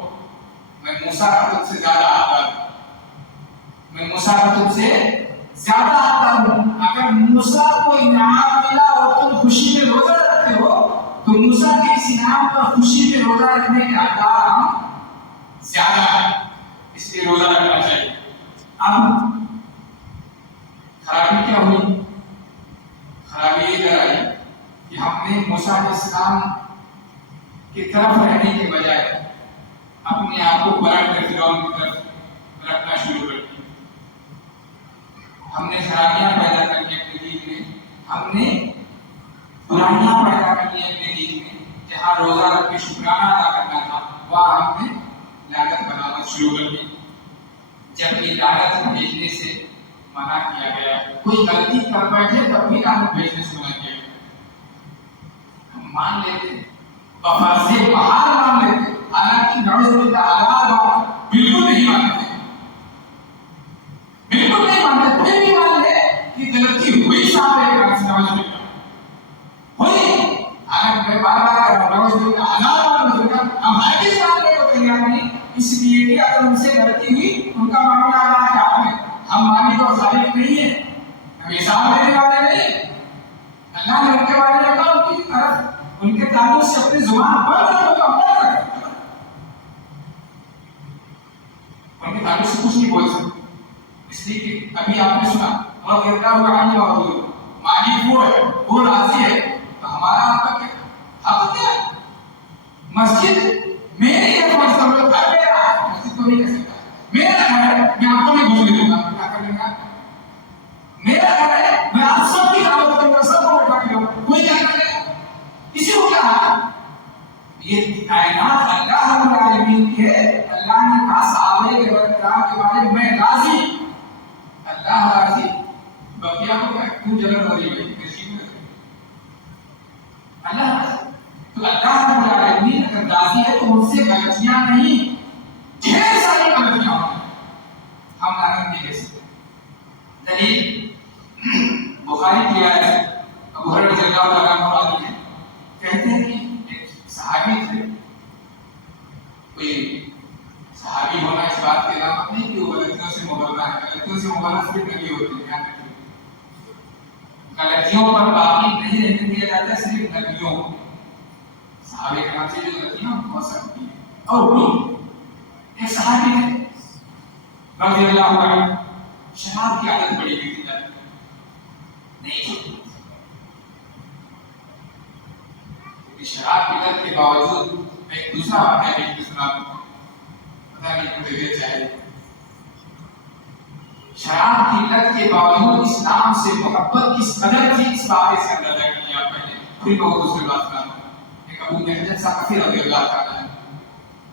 میں موسیٰ کا تم سے زیادہ آتا ہوں. میں موسیٰ کا تم سے زیادہ آتا ہوں. اگر موسیٰ کو انعام ملا اور تم خوشی میں روزہ رکھتے ہو تو موسیٰ کے اس انعام پر خوشی میں روزہ رکھنے کے حقدار ہم زیادہ ہیں, اس لیے روزہ رکھنا چاہیے. اب خرابی کیا ہوئی؟ خرابی یہ آئی کہ ہم نے موسیٰ علیہ السلام کی طرف رہنے کے بجائے اپنے آپ کو پلٹ کر فرعون کی طرف رکھنا شروع کر دیا. ہم نے خرابیاں پیدا کر لی اپنے دین میں, ہم نے برائیاں پیدا کر لی اپنے دین میں. جہاں روزہ رکھ کے شکرانہ ادا کرنا تھا وہاں ہم نے لعنت بنانا شروع کر دی. جب یہ لعنت بھیجنے سے منع کیا گیا, کوئی غلطی کر بیٹھے تب بھی لعنت بھیجنے سے منع کیا گیا. ہم مان لیتے بفرض محال مان لیتے, حالانکہ نعوذ باللہ حلال بالکل نہیں مانتے, بالکل نہیں مانتے, پھر بھی اگر ان سے غلطی ہوئی ان کا معاملہ اللہ کے ہاتھ میں. ہم مالک اور خالق نہیں ہیں, ہم حساب دینے والے نہیں. اللہ نے ان کے بارے میں کہا ان کی طرف ان کے تعلق سے اپنی زبان بند رکھو تو اپنا رکھو, ان کے تعلق سے کچھ نہیں بول سکتے. اس لیے کہ ابھی آپ نے سنا اور کہتا ہوا آنے والا مالک وہ ہے, وہ راضی ہے, تو ہمارا آپ کا کیا حق کیا ہے؟ مسجد میری ہے, مسجد میرا, مسجد کو نہیں کہہ سکتا میرا گھر ہے, میں آپ کو نہیں گھسنے دوں گا, کیا کر لیں گا؟ میرا گھر ہے, میں آپ سب کی دعوت کروں گا, سب کو بٹھا کے دوں گا, کوئی کیا کرے گا؟ کسی کو کیا ہے؟ یہ کائنات اللہ رب العالمین کی ہے. اللہ نے کہا صحابہ کرام کے بارے میں میں راضی, اللہ راضی. بقیہ کو کیا کیوں جلن ہو رہی ہے؟ اللہ راضی. تو اللہ رب العالمین اگر راضی ہے تو ان سے غلطیاں نہیں, ڈھیر ساری غلطیاں ہوں, ہم لعنت نہیں دے سکتے. دلیل بخاری کی آیت ہے, ابو ہریرہ رضی اللہ تعالیٰ عنہ کہتے ہیں کہ ایک صحابی تھے. کوئی صحابی ہونا اس بات کی علامت نہیں کہ وہ غلطیوں سے مبرہ ہے, غلطیوں سے مبرہ صرف نبی ہوتے ہیں. غلطیوں پر باقی نہیں رہنے دیا جاتا, صرف نبیوں کو. صحابہ کرام سے جو غلطیاں ہو سکتی ہیں. اور ایک صحابی ہے رضی اللہ عنہ, شراب کی عادت پڑی ہوئی تھی, نہیں چھوڑتی. شراب کی لت کے باوجود میں ایک دوسرا واقعہ بھی سناتا ہوں, پتہ نہیں مجھے یہ چاہیے. شراب کی لت کے باوجود اسلام سے محبت کس قدر تھی, اس واقعے سے اندازہ کیجیے آپ پہلے. پھر میں دوسری بات سناتا ہوں. ایک ابو محجن ثقفی رضی اللہ تعالیٰ عنہ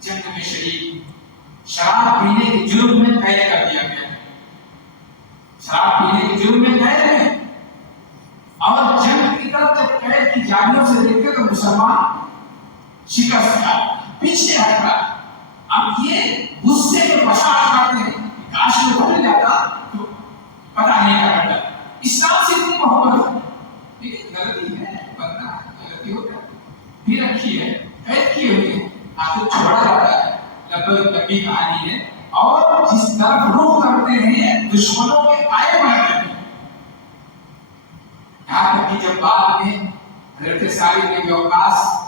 جنگ میں شریک, شراب پینے کے جرم میں قید کر دیا گیا. شراب پینے کے جرم میں قید ہے, اور جنگ کی طرف جب قید کی جالیوں سے دیکھتے تو مسلمان شکست کا پیچھے ہٹ رہا. اب یہ غصے کے بشاش کرتے ہیں, کاش میں پڑھ جاتا تو پتہ نہیں کیا کرتا. اسلام سے اتنی محبت ہے, لیکن غلطی ہے, بندہ غلطی ہوتا ہے, بھی رکھی ہے, قید کی ہوئی ہے, آخر چھوڑا جاتا ہے. لبیک لبی کہانی ہے, اور جس طرف رخ کرتے ہیں دشمنوں کے قائم بن جاتے ہیں. یہاں تک کہ جب بعد میں حضرت سعید بن وقاص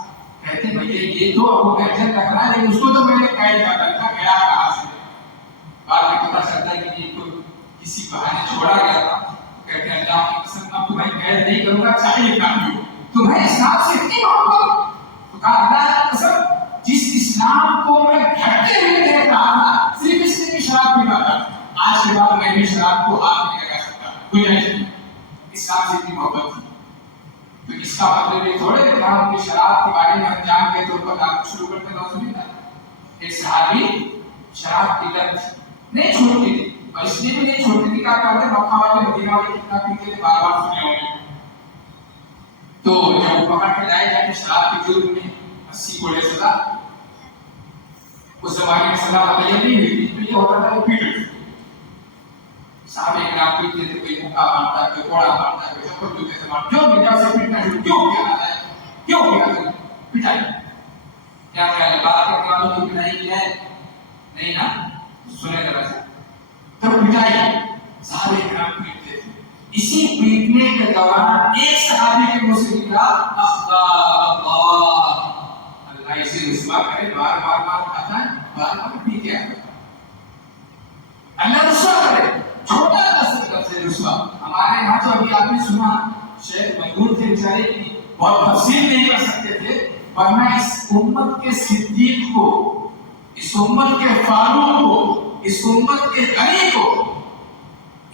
کہتے ہیں بھئی یہ تو ابو محجن لگ رہا ہے, لیکن اس کو تو میں نے قید کر رکھا, گیا کہاں سے؟ بعد میں پتہ چلتا ہے کہ یہ تو کسی بہانے چھوڑا گیا تھا. کہتے ہیں اللہ کی قسم اب تمہیں قید نہیں کروں گا, چاہے اتنا بھی ہو. تمہیں اسلام سے اتنی محبت, تو کہا اللہ کی قسم جس اسلام کو میں گھٹتے ہوئے دیکھ رہا تھا صرف اس لیے کہ شراب پیتا تھا, آج کے بعد میں بھی شراب کو ہاتھ نہیں لگا سکتا. کوئی نہیں, اسلام سے اتنی محبت تھی. تو اس کا مطلب یہ تھوڑے کہ ہم شراب کے بارے میں انجام کے طور پر بات شروع کرتے ہیں. ایک صحابی شراب کی لت نہیں چھوڑتی تھی, اور اس لیے بھی نہیں چھوڑتی تھی کیا کہتے ہیں مکہ والے مدینہ والے کتنا پیتے تھے, بار بار سنے ہوں گے. تو جب پکڑ کے لائے جاتے شراب کے جرم میں 80 کوڑے سزا, اس زمانے میں سزا متعین نہیں ہوئی تھی, تو یہ ہوتا تھا وہ پیٹ. صحابہ کرام پیٹتے تھے, کوئی مکہ مارتا, کوئی کوڑا مارتا, کوئی چپل جوتے سے مارتا, جو بھی جب سے پیٹنا شروع کیوں کیا ہے, کیوں کیا ہے پٹائی. کیا خیال ہے بات کرنے والوں کی پٹائی کی ہے نہیں نا, سنے ذرا سے. تو پٹائی صحابہ کرام پیٹتے تھے. اسی پیٹنے کے دوران ایک صحابی کے منہ سے نکلا اللہ, اللہ اسے رسوا کرے, بار بار بار کھاتا ہے, بار بار پی کے آتا ہے, اللہ رسوا کرے. چھوٹا لفظ رسوا. ہمارے یہاں تو ابھی آپ نے سنا شیخ مجبور تھے بیچارے کی بہت تفصیل نہیں کر سکتے تھے, ورنہ اس امت کے صدیق کو, اس امت کے فاروق کو, اس امت کے غنی کو,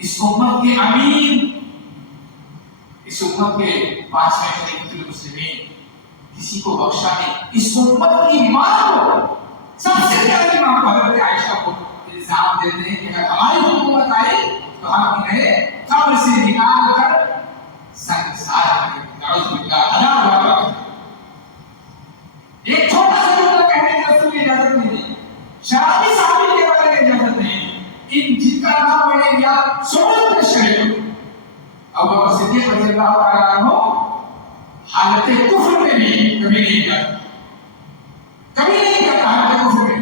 اس امت کے امین, اس امت کے 5ویں خلیفۃ المسلمین کسی کو بخشا نہیں. اس امت کی ماں کو, سب سے پیاری ماں حضرت عائشہ کو الزام دیتے ہیں کہ اگر ہماری حکومت آئی تو ہم انہیں قبر سے نکال کر سنسار کریں گے. نعوذ باللہ, ہزار بار. ایک چھوٹا سا جملہ کہنے کی رسول کی اجازت نہیں دی, شرابی صحابی کے بارے میں اجازت نہیں. ان جن کا نام میں نے لیا سعود بن شریف, ابو بکر صدیق رضی اللہ تعالیٰ عنہ حالت کفر میں بھی کبھی نہیں کرتا, کبھی نہیں کرتا حالت کفر میں.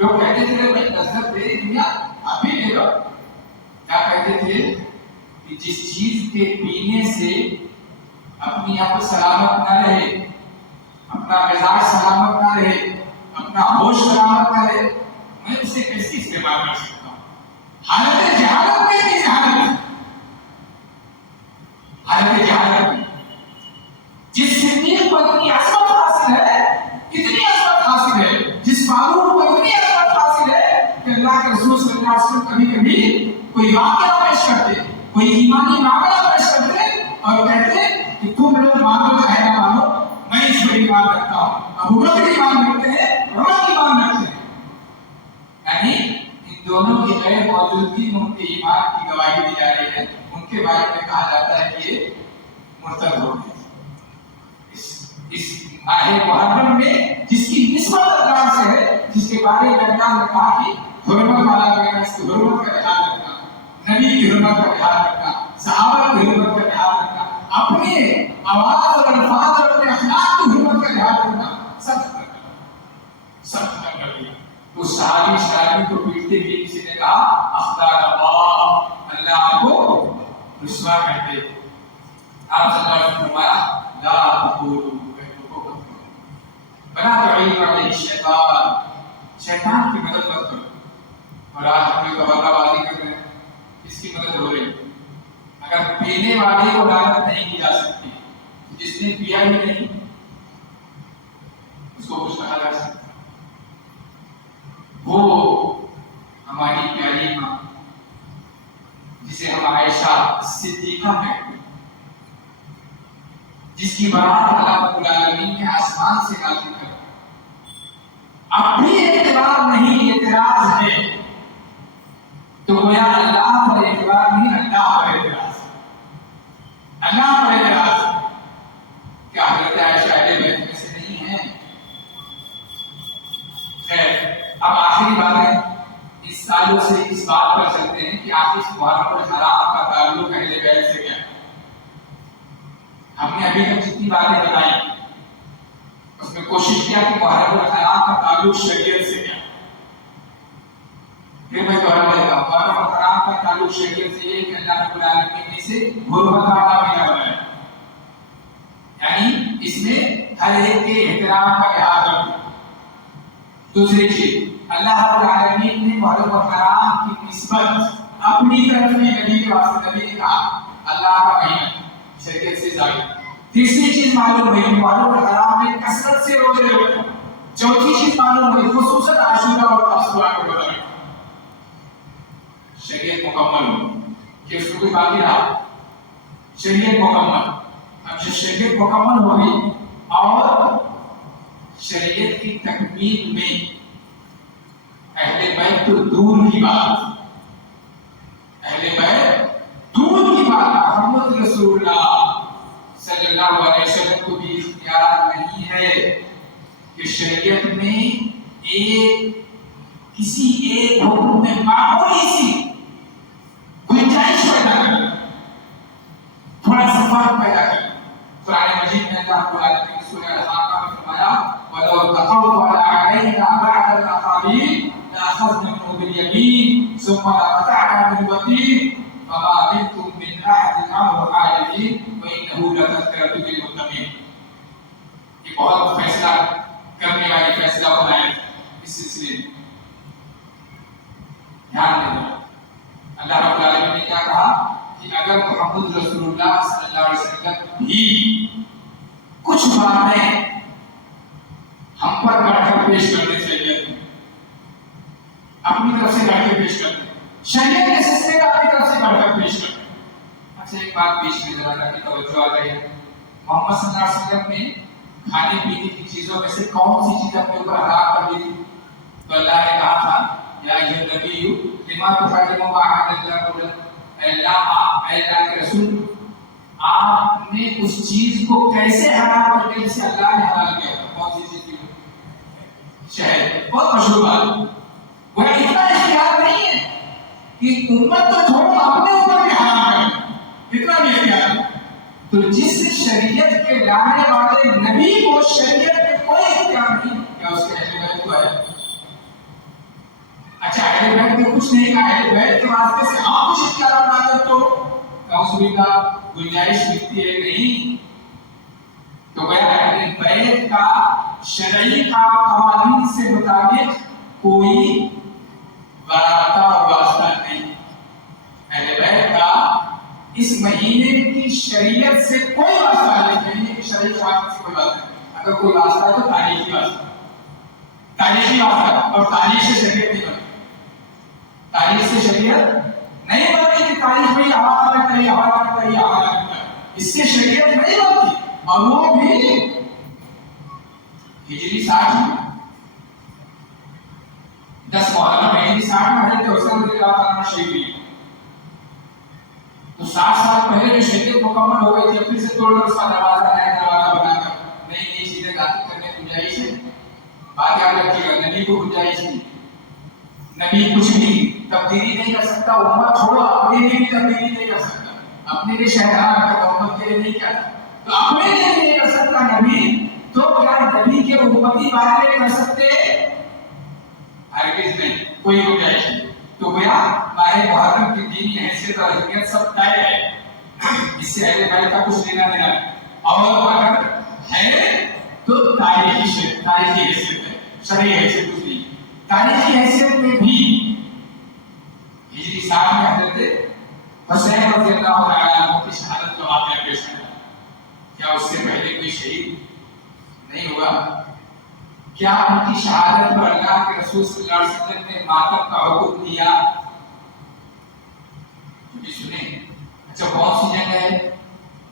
لوگ کہتے تھے بھائی لذت دے دنیا آپ ہی لے لو. کیا کہتے تھے کہ جس چیز کے پینے سے اپنی آپ سلامت نہ رہے, اپنا مزاج سلامت نہ رہے, اپنا ہوش سلامت نہ رہے, میں اسے کیسے استعمال کر سکتا ہوں. حالت جہالت میں بھی جہالت, حالت جہالت میں جس صدیق کو اتنی عظمت حاصل ہے, اتنی عظمت حاصل ہے, جس فاروق کو اتنی عظمت حاصل ہے کہ اللہ کے رسول صلی اللہ علیہ وسلم کبھی کبھی کوئی واقعہ پیش کرتے, کوئی ایمانی معاملہ پیش کرتے اور کہتے کہ تم لوگ مانو چاہے نہ مانو, میں اس پر ایمان رکھتا ہوں. ابو بکر ایمان رکھتے ہیں, عمر ایمان رکھتے ہیں. یعنی ان دونوں کی غیر موجودگی میں ان کے ایمان کی گواہی دی جا رہی ہے. ان کے بارے میں کہا جاتا ہے کہ یہ مرتد ہو گئے. اس ماہ محرم میں جس کی نسبت اللہ سے ہے, جس کے بارے میں اللہ نے کہا کہ حرمت والا کہنا, اس کی حرمت کا خیال رکھنا, نبی کی حرمت کا خیال رکھنا, صحابہ کی حرمت کا خیال رکھنا, اپنے آواز اور الفاظ اور اپنے اخلاق کی حرمت کا خیال رکھنا, سب ختم کر دیا. تو صحابی کو پیٹتے ہوئے کسی نے کہا اخلاق اللہ آپ کو رسوا کرتے. آپ صلی اللہ علیہ وسلم فرمایا لا تقولوا بنا تعین علیہ الشیطان, شیطان کی مدد مت کرو. اور آج ہم لوگ بغا بازی کر رہے ہیں, کس کی مدد ہو رہی ہے؟ اگر پینے والے کو لعنت نہیں کی جا سکتی, جس نے پیا ہی نہیں اس کو کچھ کہا جا سکتا. وہ ہماری پیاری ماں جسے ہم عائشہ صدیقہ کہتے ہیں, جس کی برات اللہ رب العالمین نے آسمان سے نازل کر, اب بھی اعتبار نہیں, اعتراض ہے. تو گویا اللہ پر اعتبار نہیں, اللہ پر اعتراض, اللہ پر اعتراض. کیا حضرت عائشہ اہل بیت میں سے نہیں ہیں؟ خیر, اب آخری باتیں اس سالوں سے اس بات پر چلتے ہیں کہ آخر محرم الحرام کا تعلق اہل بیت سے کیا ہے. ہم نے ابھی تک جتنی باتیں بتائی اس میں کوشش کیا کہ محرم الحرام کا تعلق شریعت سے کیا. پھر میں دوہرا لیتا ہوں, محرم الحرام کا تعلق شریعت سے یہ کہ اللہ رب العالمین نے اسے حرمت والا مہینہ بنایا, یعنی اس میں ہر ایک کے احترام کا لحاظ رکھنا. دوسری چیز, اللہ رب العالمین نے محرم الحرام کی نسبت اپنی طرف میں نبی کے واسطے, نبی نے کہا اللہ کا مہینہ شریعت سے ظاہر. تیسری چیز معلوم ہوئی محرم الحرام میں کثرت سے روزے رکھنا. چوتھی چیز معلوم ہوئی خصوصاً عاشورہ اور تاسوعہ کے بدلے شریعت مکمل ہو کہ اس کو کوئی باقی رہا. شریعت مکمل. اب جب شریعت مکمل ہو گئی اور شریعت کی تکمیل میں اہل بیت تو دور کی بات, اہل بیت دور کی بات, محمد رسول اللہ صلی اللہ علیہ وسلم کو بھی اختیار نہیں ہے کہ شریعت میں کسی ایک حکم میں معمولی سی گنجائش پیدا کرے, تھوڑا سا فرق پیدا کرے. قرآن مجید میں اللہ رب العالمین نے سورہ الحاقہ میں فرمایا وَلَوْ تَقَوَّلَ عَلَيْنَا بَعْضَ الْأَقَاوِيلِ لَأَخَذْنَا مِنْهُ بِالْيَمِينِ ثُمَّ لَقَطَعْنَا مِنْهُ الْوَتِينَ فَمَا مِنْكُمْ مِنْ أَحَدٍ عَنْهُ حَاجِزِينَ وَإِنَّهُ لَتَذْكِرَةٌ لِلْمُتَّقِينَ. یہ بہت فیصلہ کرنے والی فیصلہ بنائے اس سلسلے میں. دھیان دینا, اللہ رب العالمین نے کیا کہا کہ اگر محمد رسول اللہ صلی اللہ علیہ وسلم بھی کچھ باتیں ہم پر بڑھ کر پیش کرنے چاہیے, اپنی طرف سے بڑھ کر پیش کرتے, شریعت کے سلسلے کا اپنی طرف سے بڑھ کر پیش کرتے. اچھا ایک بات بیچ میں ذرا تاکہ توجہ آ جائے, محمد صلی اللہ علیہ وسلم نے کھانے پینے کی چیزوں میں سے کون سی چیز اپنے اوپر حرام کر دی تھی؟ تو اللہ نے کہا تھا یا ایھا النبی لما تحرم ما احل اللہ لک, اے اللہ کے رسول آپ نے اس چیز کو کیسے حرام کر دیا جسے اللہ نے حلال کیا تھا؟ کون سی چیز تھی؟ شہد. بہت مشہور بات. وہ اتنا اختیار نہیں ہے کہ امت تو چھوڑو اپنے اوپر بھی حرام کرے, اتنا بھی اختیار نہیں. تو جس شریعت کے لانے والے نبی کو شریعت میں کوئی اختیار نہیں, کیا اس کے اہل بیت کو ہے؟ اچھا اہل بیت نے کچھ نہیں کہا، اہل بیت کے واسطے سے آپ کچھ اختیار نہ کر تو کاؤنسلنگ کا گنجائش ملتی ہے نہیں. تو گویا اہل بیت کا شرعی قوانین سے مطابق کوئی رابطہ اور واسطہ نہیں. اہل بیت کا اس مہینے کی شریعت سے کوئی واسطہ نہیں. مہینے کی شرعی قوانین سے کوئی واسطہ نہیں. اگر کوئی واسطہ ہے تو تاریخی واسطہ، تاریخی واسطہ. اور تاریخ سے شریعت نہیں بنتی، تاریخ سے شریعت نہیں بنتی کہ تاریخ میں حوالہ کرتا ہے، حوالہ کرتا ہے، حوالہ کرتا ہے. اس سے شریعت نہیں بنتی. اور وہ بھی ہجری 60 میں 10 محرم ہجری 60 میں حضرت حسین رضی اللہ عنہ شہید ہوئے. تو 60 سال پہلے جو شریعت مکمل ہو گئی تھی، پھر سے توڑ کر اس کا دروازہ نیا دروازہ بنا کر نئی نئی چیزیں داخل کرنے کی گنجائش ہے. بات یاد رکھیے گا، نبی کو گنجائش نہیں. نبی کچھ بھی تبدیلی نہیں کر سکتا. امت چھوڑو، اپنے لیے بھی تبدیلی نہیں کر سکتا. اپنے لیے شہدان کا امت کے لیے نہیں کیا تو اپنے لیے نہیں کر سکتا نبی. تو کیا نبی کے امتی باتیں کر سکتے؟ ہرگز نہیں، کوئی گنجائش نہیں. تو گویا ماہ محرم کی دینی حیثیت اور اہمیت سب طے ہے. اس سے اہل بیت کا کچھ لینا دینا نہیں. اور اگر ہے تو تاریخی حیثیت ہے، شرعی حیثیت کچھ نہیں. تاریخی حیثیت میں بھی ہجری 60 میں حضرت حسین رضی اللہ عنہ کی شہادت کا واقعہ پیش ہے. کیا اس سے پہلے کوئی شہید نہیں ہوا؟ کیا ان کی شہادت پر اللہ کے رسول صلی اللہ علیہ وسلم نے ماتم کا حکم دیا؟ جی سنیں. اچھا کون سی جنگ ہے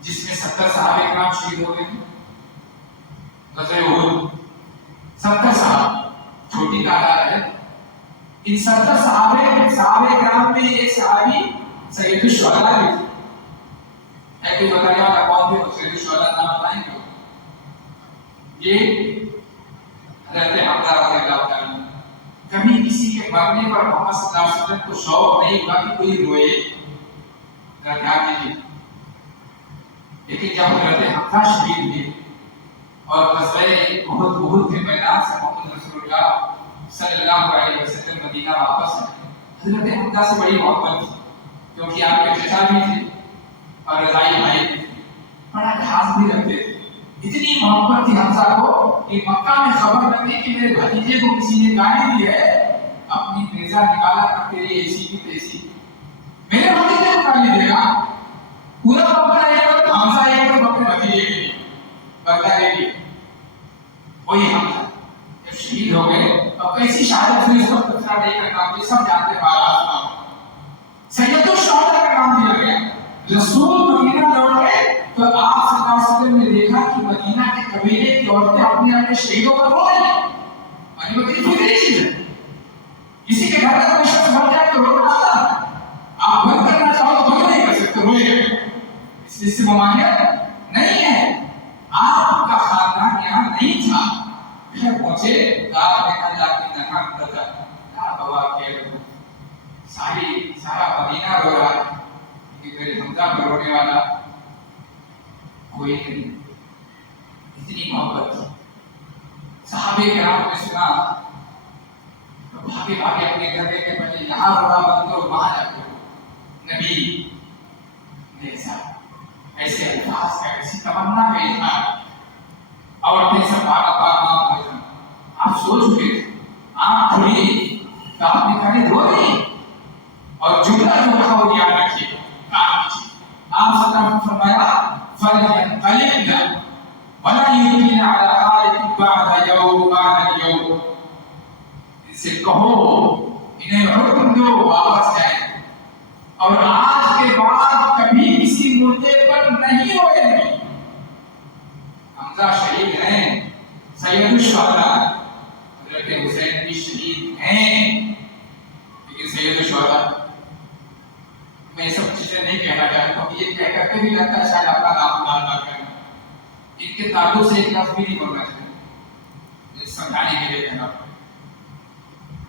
جس میں 70 صحابہ کرام شہید ہو گئے؟ غزوہ احد. 70 صحابہ، چھوٹی تعداد ہے. ان 70 صحابہ کرام میں ایک صحابی سید الشہداء بھی تھے. ہے کوئی بتانے والا کون تھے؟ سید الشہداء نام بتائیں گے؟ یہ حضرت حمزہ رضی اللہ تعالیٰ عنہ. کبھی کسی کے مرنے پر محمد صلی اللہ علیہ وسلم کو شوق نہیں ہوا کہ کوئی روئے. ذرا دھیان دیجیے. لیکن جب حضرت حمزہ شہید ہوئے اور غزوہ احد کے میدان سے محمد رسول اللہ صلی اللہ علیہ وسلم مدینہ واپس آئے، حضرت حمزہ سے بڑی محبت تھی کیونکہ آپ کے چچا بھی تھے اور رضائی بھائی بھی تھے. بڑا خاص بھی رکھتے تھے. اتنی محبت تھی حمزہ کو کہ مکہ میں خبر لگی کہ میرے بھتیجے کو کسی نے گالی دی ہے، اپنی نیزہ نکالا کر تیری ایسی کی تیسی میرے بھتیجے کو گالی دے گا. پورا مکہ ایک وقت حمزہ ایک وقت اپنے بھتیجے کے لیے بدلا لے لیا. وہی حمزہ جب شہید ہو گئے اور کیسی شہادت ہوئی اس کو تذکرہ نہیں کرنا، یہ سب جانتے ہیں. بارہ سید الشہداء کا نام دیا گیا. رسول مدینہ لوٹ گئے تو آپ صلی اللہ علیہ وسلم نے دیکھا کہ مدینہ کے قبیلے کی عورتیں اپنے شہیدوں پر رو رہی ہیں. اور یہ فطری چیز ہے. کسی کے گھر کا کوئی شخص مر جائے تو رونا آتا ہے. آپ بند کرنا چاہو تو بند نہیں کر سکتے، روئے گا. اس سے ممانعت نہیں ہے. آپ کا خاندان یہاں نہیں تھا، پھر پہنچے دار میں اللہ کی نکام کرتا نہ بوا کے سارا مدینہ رو رہا ہے کہ میرے حمزہ پر رونے والا کوئی نہیں. اتنی محبت تھی. صحابہ کرام نے سنا تو بھاگے بھاگے اپنے گھر گئے کہ پہلے یہاں رونا بند کرو، وہاں جا کے نبی نے ایسے الفاظ کا، ایسی تمنا کا اظہار. عورتیں سب آپ سو چکے تھے، آپ کھلی تو آپ نے کہا رو نہیں. اور جملہ جو کہا وہ یاد رکھیے، کام کیجیے. آپ صلی اللہ علیہ وسلم فرمایا فَلْيَنْقَلِبْنَ وَلَا يُبْقِينَ عَلَىٰ حَالِهِ بَعْدَ الْيَوْمِ. ان سے کہو انہیں حکم دو واپس جائیں اور آج کے بعد کبھی کسی مردے پر نہیں روئیں گے. حمزہ شہید ہیں، سید الشہداء حضرت حسین بھی شہید ہیں. لیکن سید الشہداء میں یہ سب چیزیں نہیں کہنا چاہتا ہوں. یہ کہہ کر کے بھی لگتا ہے شاید اپنا نام نہ کریں. ان کے تعلق سے ایک لفظ بھی نہیں بولنا چاہیے، سمجھانے کے لیے کہنا.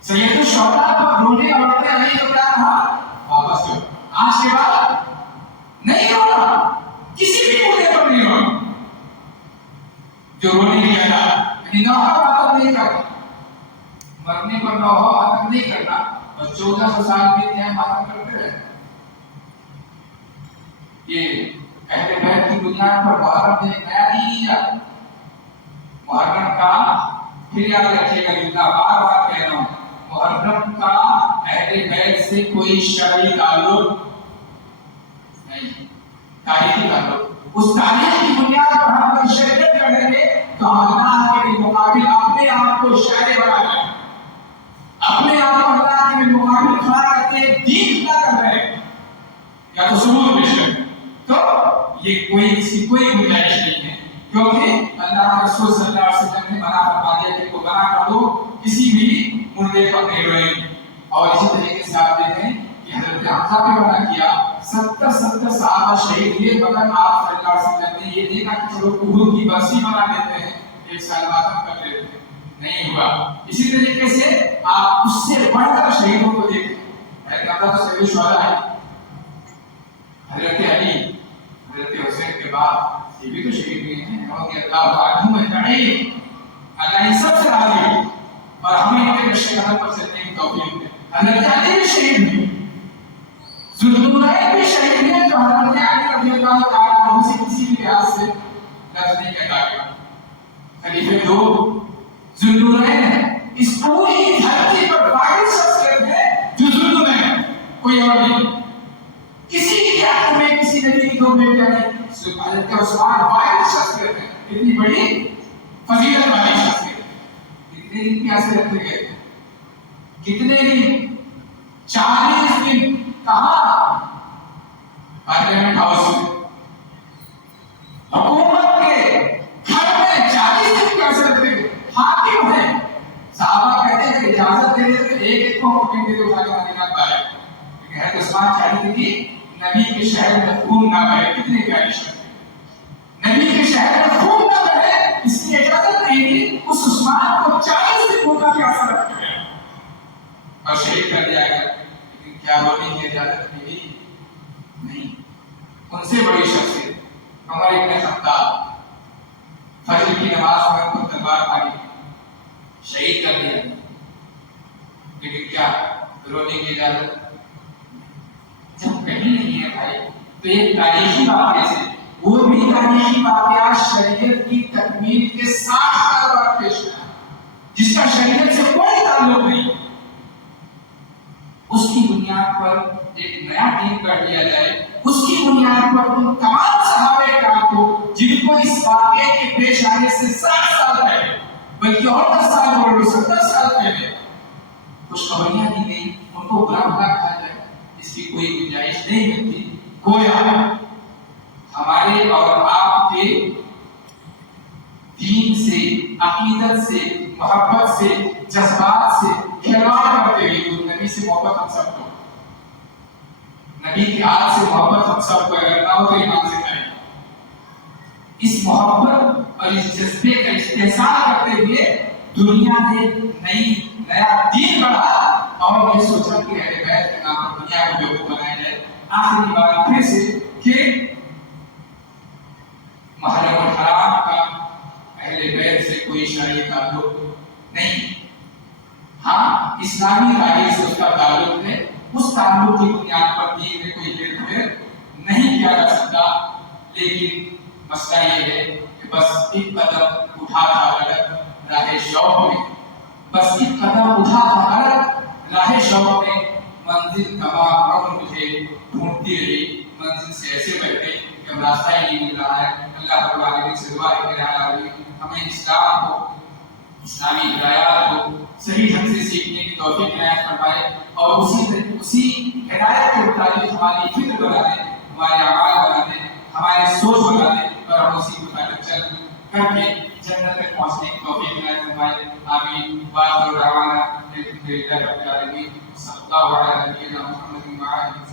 سید الشہداء پر رونے عورتیں نہیں تو کیا کہا واپس جاؤ. آج کے بعد نہیں رونا، کسی بھی مردے پر نہیں رونا. جو رونے کی ادا یعنی نوحہ ماتم نہیں کرنا، مرنے پر نوحہ ماتم نہیں کرنا. اور 1400 سال میں نیا ماتم کرتے رہے. یہ اہل بیت کی بنیاد پر محرم نے ایک نیا دین ایجاد. محرم کا پھر یاد رکھیے گا جتنا بار بار کہہ رہا ہوں, محرم کا اہل بیت سے کوئی شرعی تعلق نہیں, تاریخی تعلق. اس تاریخ کی بنیاد پر ہم اگر شریعت کریں گے تو اللہ کے مقابل اپنے آپ کو شاعر بنا رہے ہیں, اپنے آپ کو اللہ کے مقابل کھڑا کر کے دین کھڑا کر رہے ہیں یا تو ثبوت پیش کریں. تو یہ کوئی اس کی کوئی گنجائش نہیں ہے, کیونکہ اللہ رسول صلی اللہ علیہ وسلم نے منع فرما دیا کہ کو بنا کر دو کسی بھی مردے پر نہیں روئیں. اور اسی طریقے سے آپ دیکھیں کہ حضرت حمزہ پہ منع کیا, 70 صحابہ شہید ہوئے, مگر آپ صلی اللہ علیہ وسلم نے یہ دیکھا کہ چلو احد کی برسی منا دیتے ہیں, ایک سال ماتم کر لیتے ہیں, نہیں ہوا. اسی طریقے سے آپ اس سے بڑھ کر شہیدوں کو دیکھیں. حضرت حمزہ تو سید شہداء ہے, حضرت علی, حضرت حسین کے بعد یہ بھی تو شہید ہوئے ہیں, رضی اللہ عنہم اجمعین. اللہ ان سب سے راضی ہے اور ہمیں ان کے نقش قدم پر چلنے کی توفیق دے. حضرت علی بھی شہید ہوئے, ذوالنورین بھی شہید ہوئے, جو حضرت علی رضی اللہ تعالیٰ عنہ سے کسی بھی لحاظ سے لفظ نہیں کہتا گیا. خلیفہ دو ذوالنورین ہے, اس پوری دھرتی پر واحد شخصیت ہے جو ذوالنورین, کوئی اور نہیں. کسی کی آنکھ میں کسی نبی کی دو بیٹیاں نہیں. حضرت عثمان واحد شخصیت ہے, اتنی بڑی فضیلت والی شخصیت. کتنے دن پیاسے رکھے گئے, کتنے دن, 40 دن. کہاں؟ پارلیمنٹ ہاؤس میں, حکومت کے گھر میں 40 دن پیاسے رکھے گئے. حاکم ہے, صحابہ کہتے ہیں کہ اجازت دے دے تو ایک کو حکم دے دے اٹھا کے مدینہ پائے. لیکن حضرت عثمان چاہتے تھے کہ نبی کے شہر میں خون نہ بہے. کتنی پیاری شخص, نبی کے شہر میں خون نہ بہے, اس کی اجازت نہیں دی. اس عثمان کو 40 دن بھوکا پیاسا رکھا گیا اور شہید کر دیا گیا. لیکن کیا ہونے کی اجازت ملی نہیں. ان سے بڑی شخصیت عمر ابن خطاب, فجر کی نماز میں ان کو تلوار ماری, شہید کر دیا. لیکن کیا رونے کی اجازت جب کہیں نہیں ہے بھائی, تو یہ تاریخی واقعے سے, وہ بھی تاریخی واقعات شریعت کی تکمیل کے 60 سال بعد پیش آیا, جس کا شریعت سے کوئی تعلق نہیں. اس کی بنیاد پر ایک نیا دین کر دیا جائے, اس کی بنیاد پر ان تمام صحابہ کرام کو جن کو اس واقعے کے پیش آنے سے 60 سال پہلے, بلکہ اور 10 سال اور 70 سال پہلے خوشخبریاں دی گئی, ان کو برا بھلا کہا جائے, اس کی کوئی گنجائش نہیں ملتی. گویا ہمارے اور آپ کے دین سے, عقیدت سے, محبت سے, جذبات سے کھلواڑ کرتے ہوئے نبی سے محبت ہم سب کو, نبی کی آل سے محبت ہم سب کو اگر نہ ہو تو ایمان سے کریں. اس محبت اور اس جذبے کا استحصال کرتے ہوئے دنیا نے نیا دین بڑھا اور یہ سوچا کہ اہل بیت کے نام پر دنیا کو بیوقوف بنایا جائے. آخری بار پھر سے کہ محرم الحرام کا اہل بیت سے کوئی شرعی تعلق نہیں. ہاں, اسلامی تاریخ سے اس کا تعلق ہے. اس تعلق کی بنیاد پر دین میں کوئی ہیر پھیر نہیں کیا جا سکتا. لیکن مسئلہ یہ ہے کہ بس ایک قدم اٹھا تھا غلط راہ شوق میں, بس ایک قدم اٹھا تھا غلط راہ شوق میں, منزل تمام عمر مجھے ڈھونڈتی رہی. منزل سے ایسے بیٹھے کہ اب راستہ ہی نہیں مل رہا ہے. اللہ رب العالمین سے دعا ہے کہ ہمیں اسلام کو, اسلامی ہدایات کو صحیح ڈھنگ سے سیکھنے کی توفیق عنایت فرمائے اور اسی ہدایت کے مطابق ہماری فکر بنا دے, ہمارے اعمال بنا دے, ہمارے سوچ بنا دے اور ہم اسی مطابق چل کر کے جنت تک پہنچنے کی توفیق عنایت فرمائے. آمین. وآخر دعوانا الحمد للہ رب العالمین. صلی اللہ علیہ وسلم.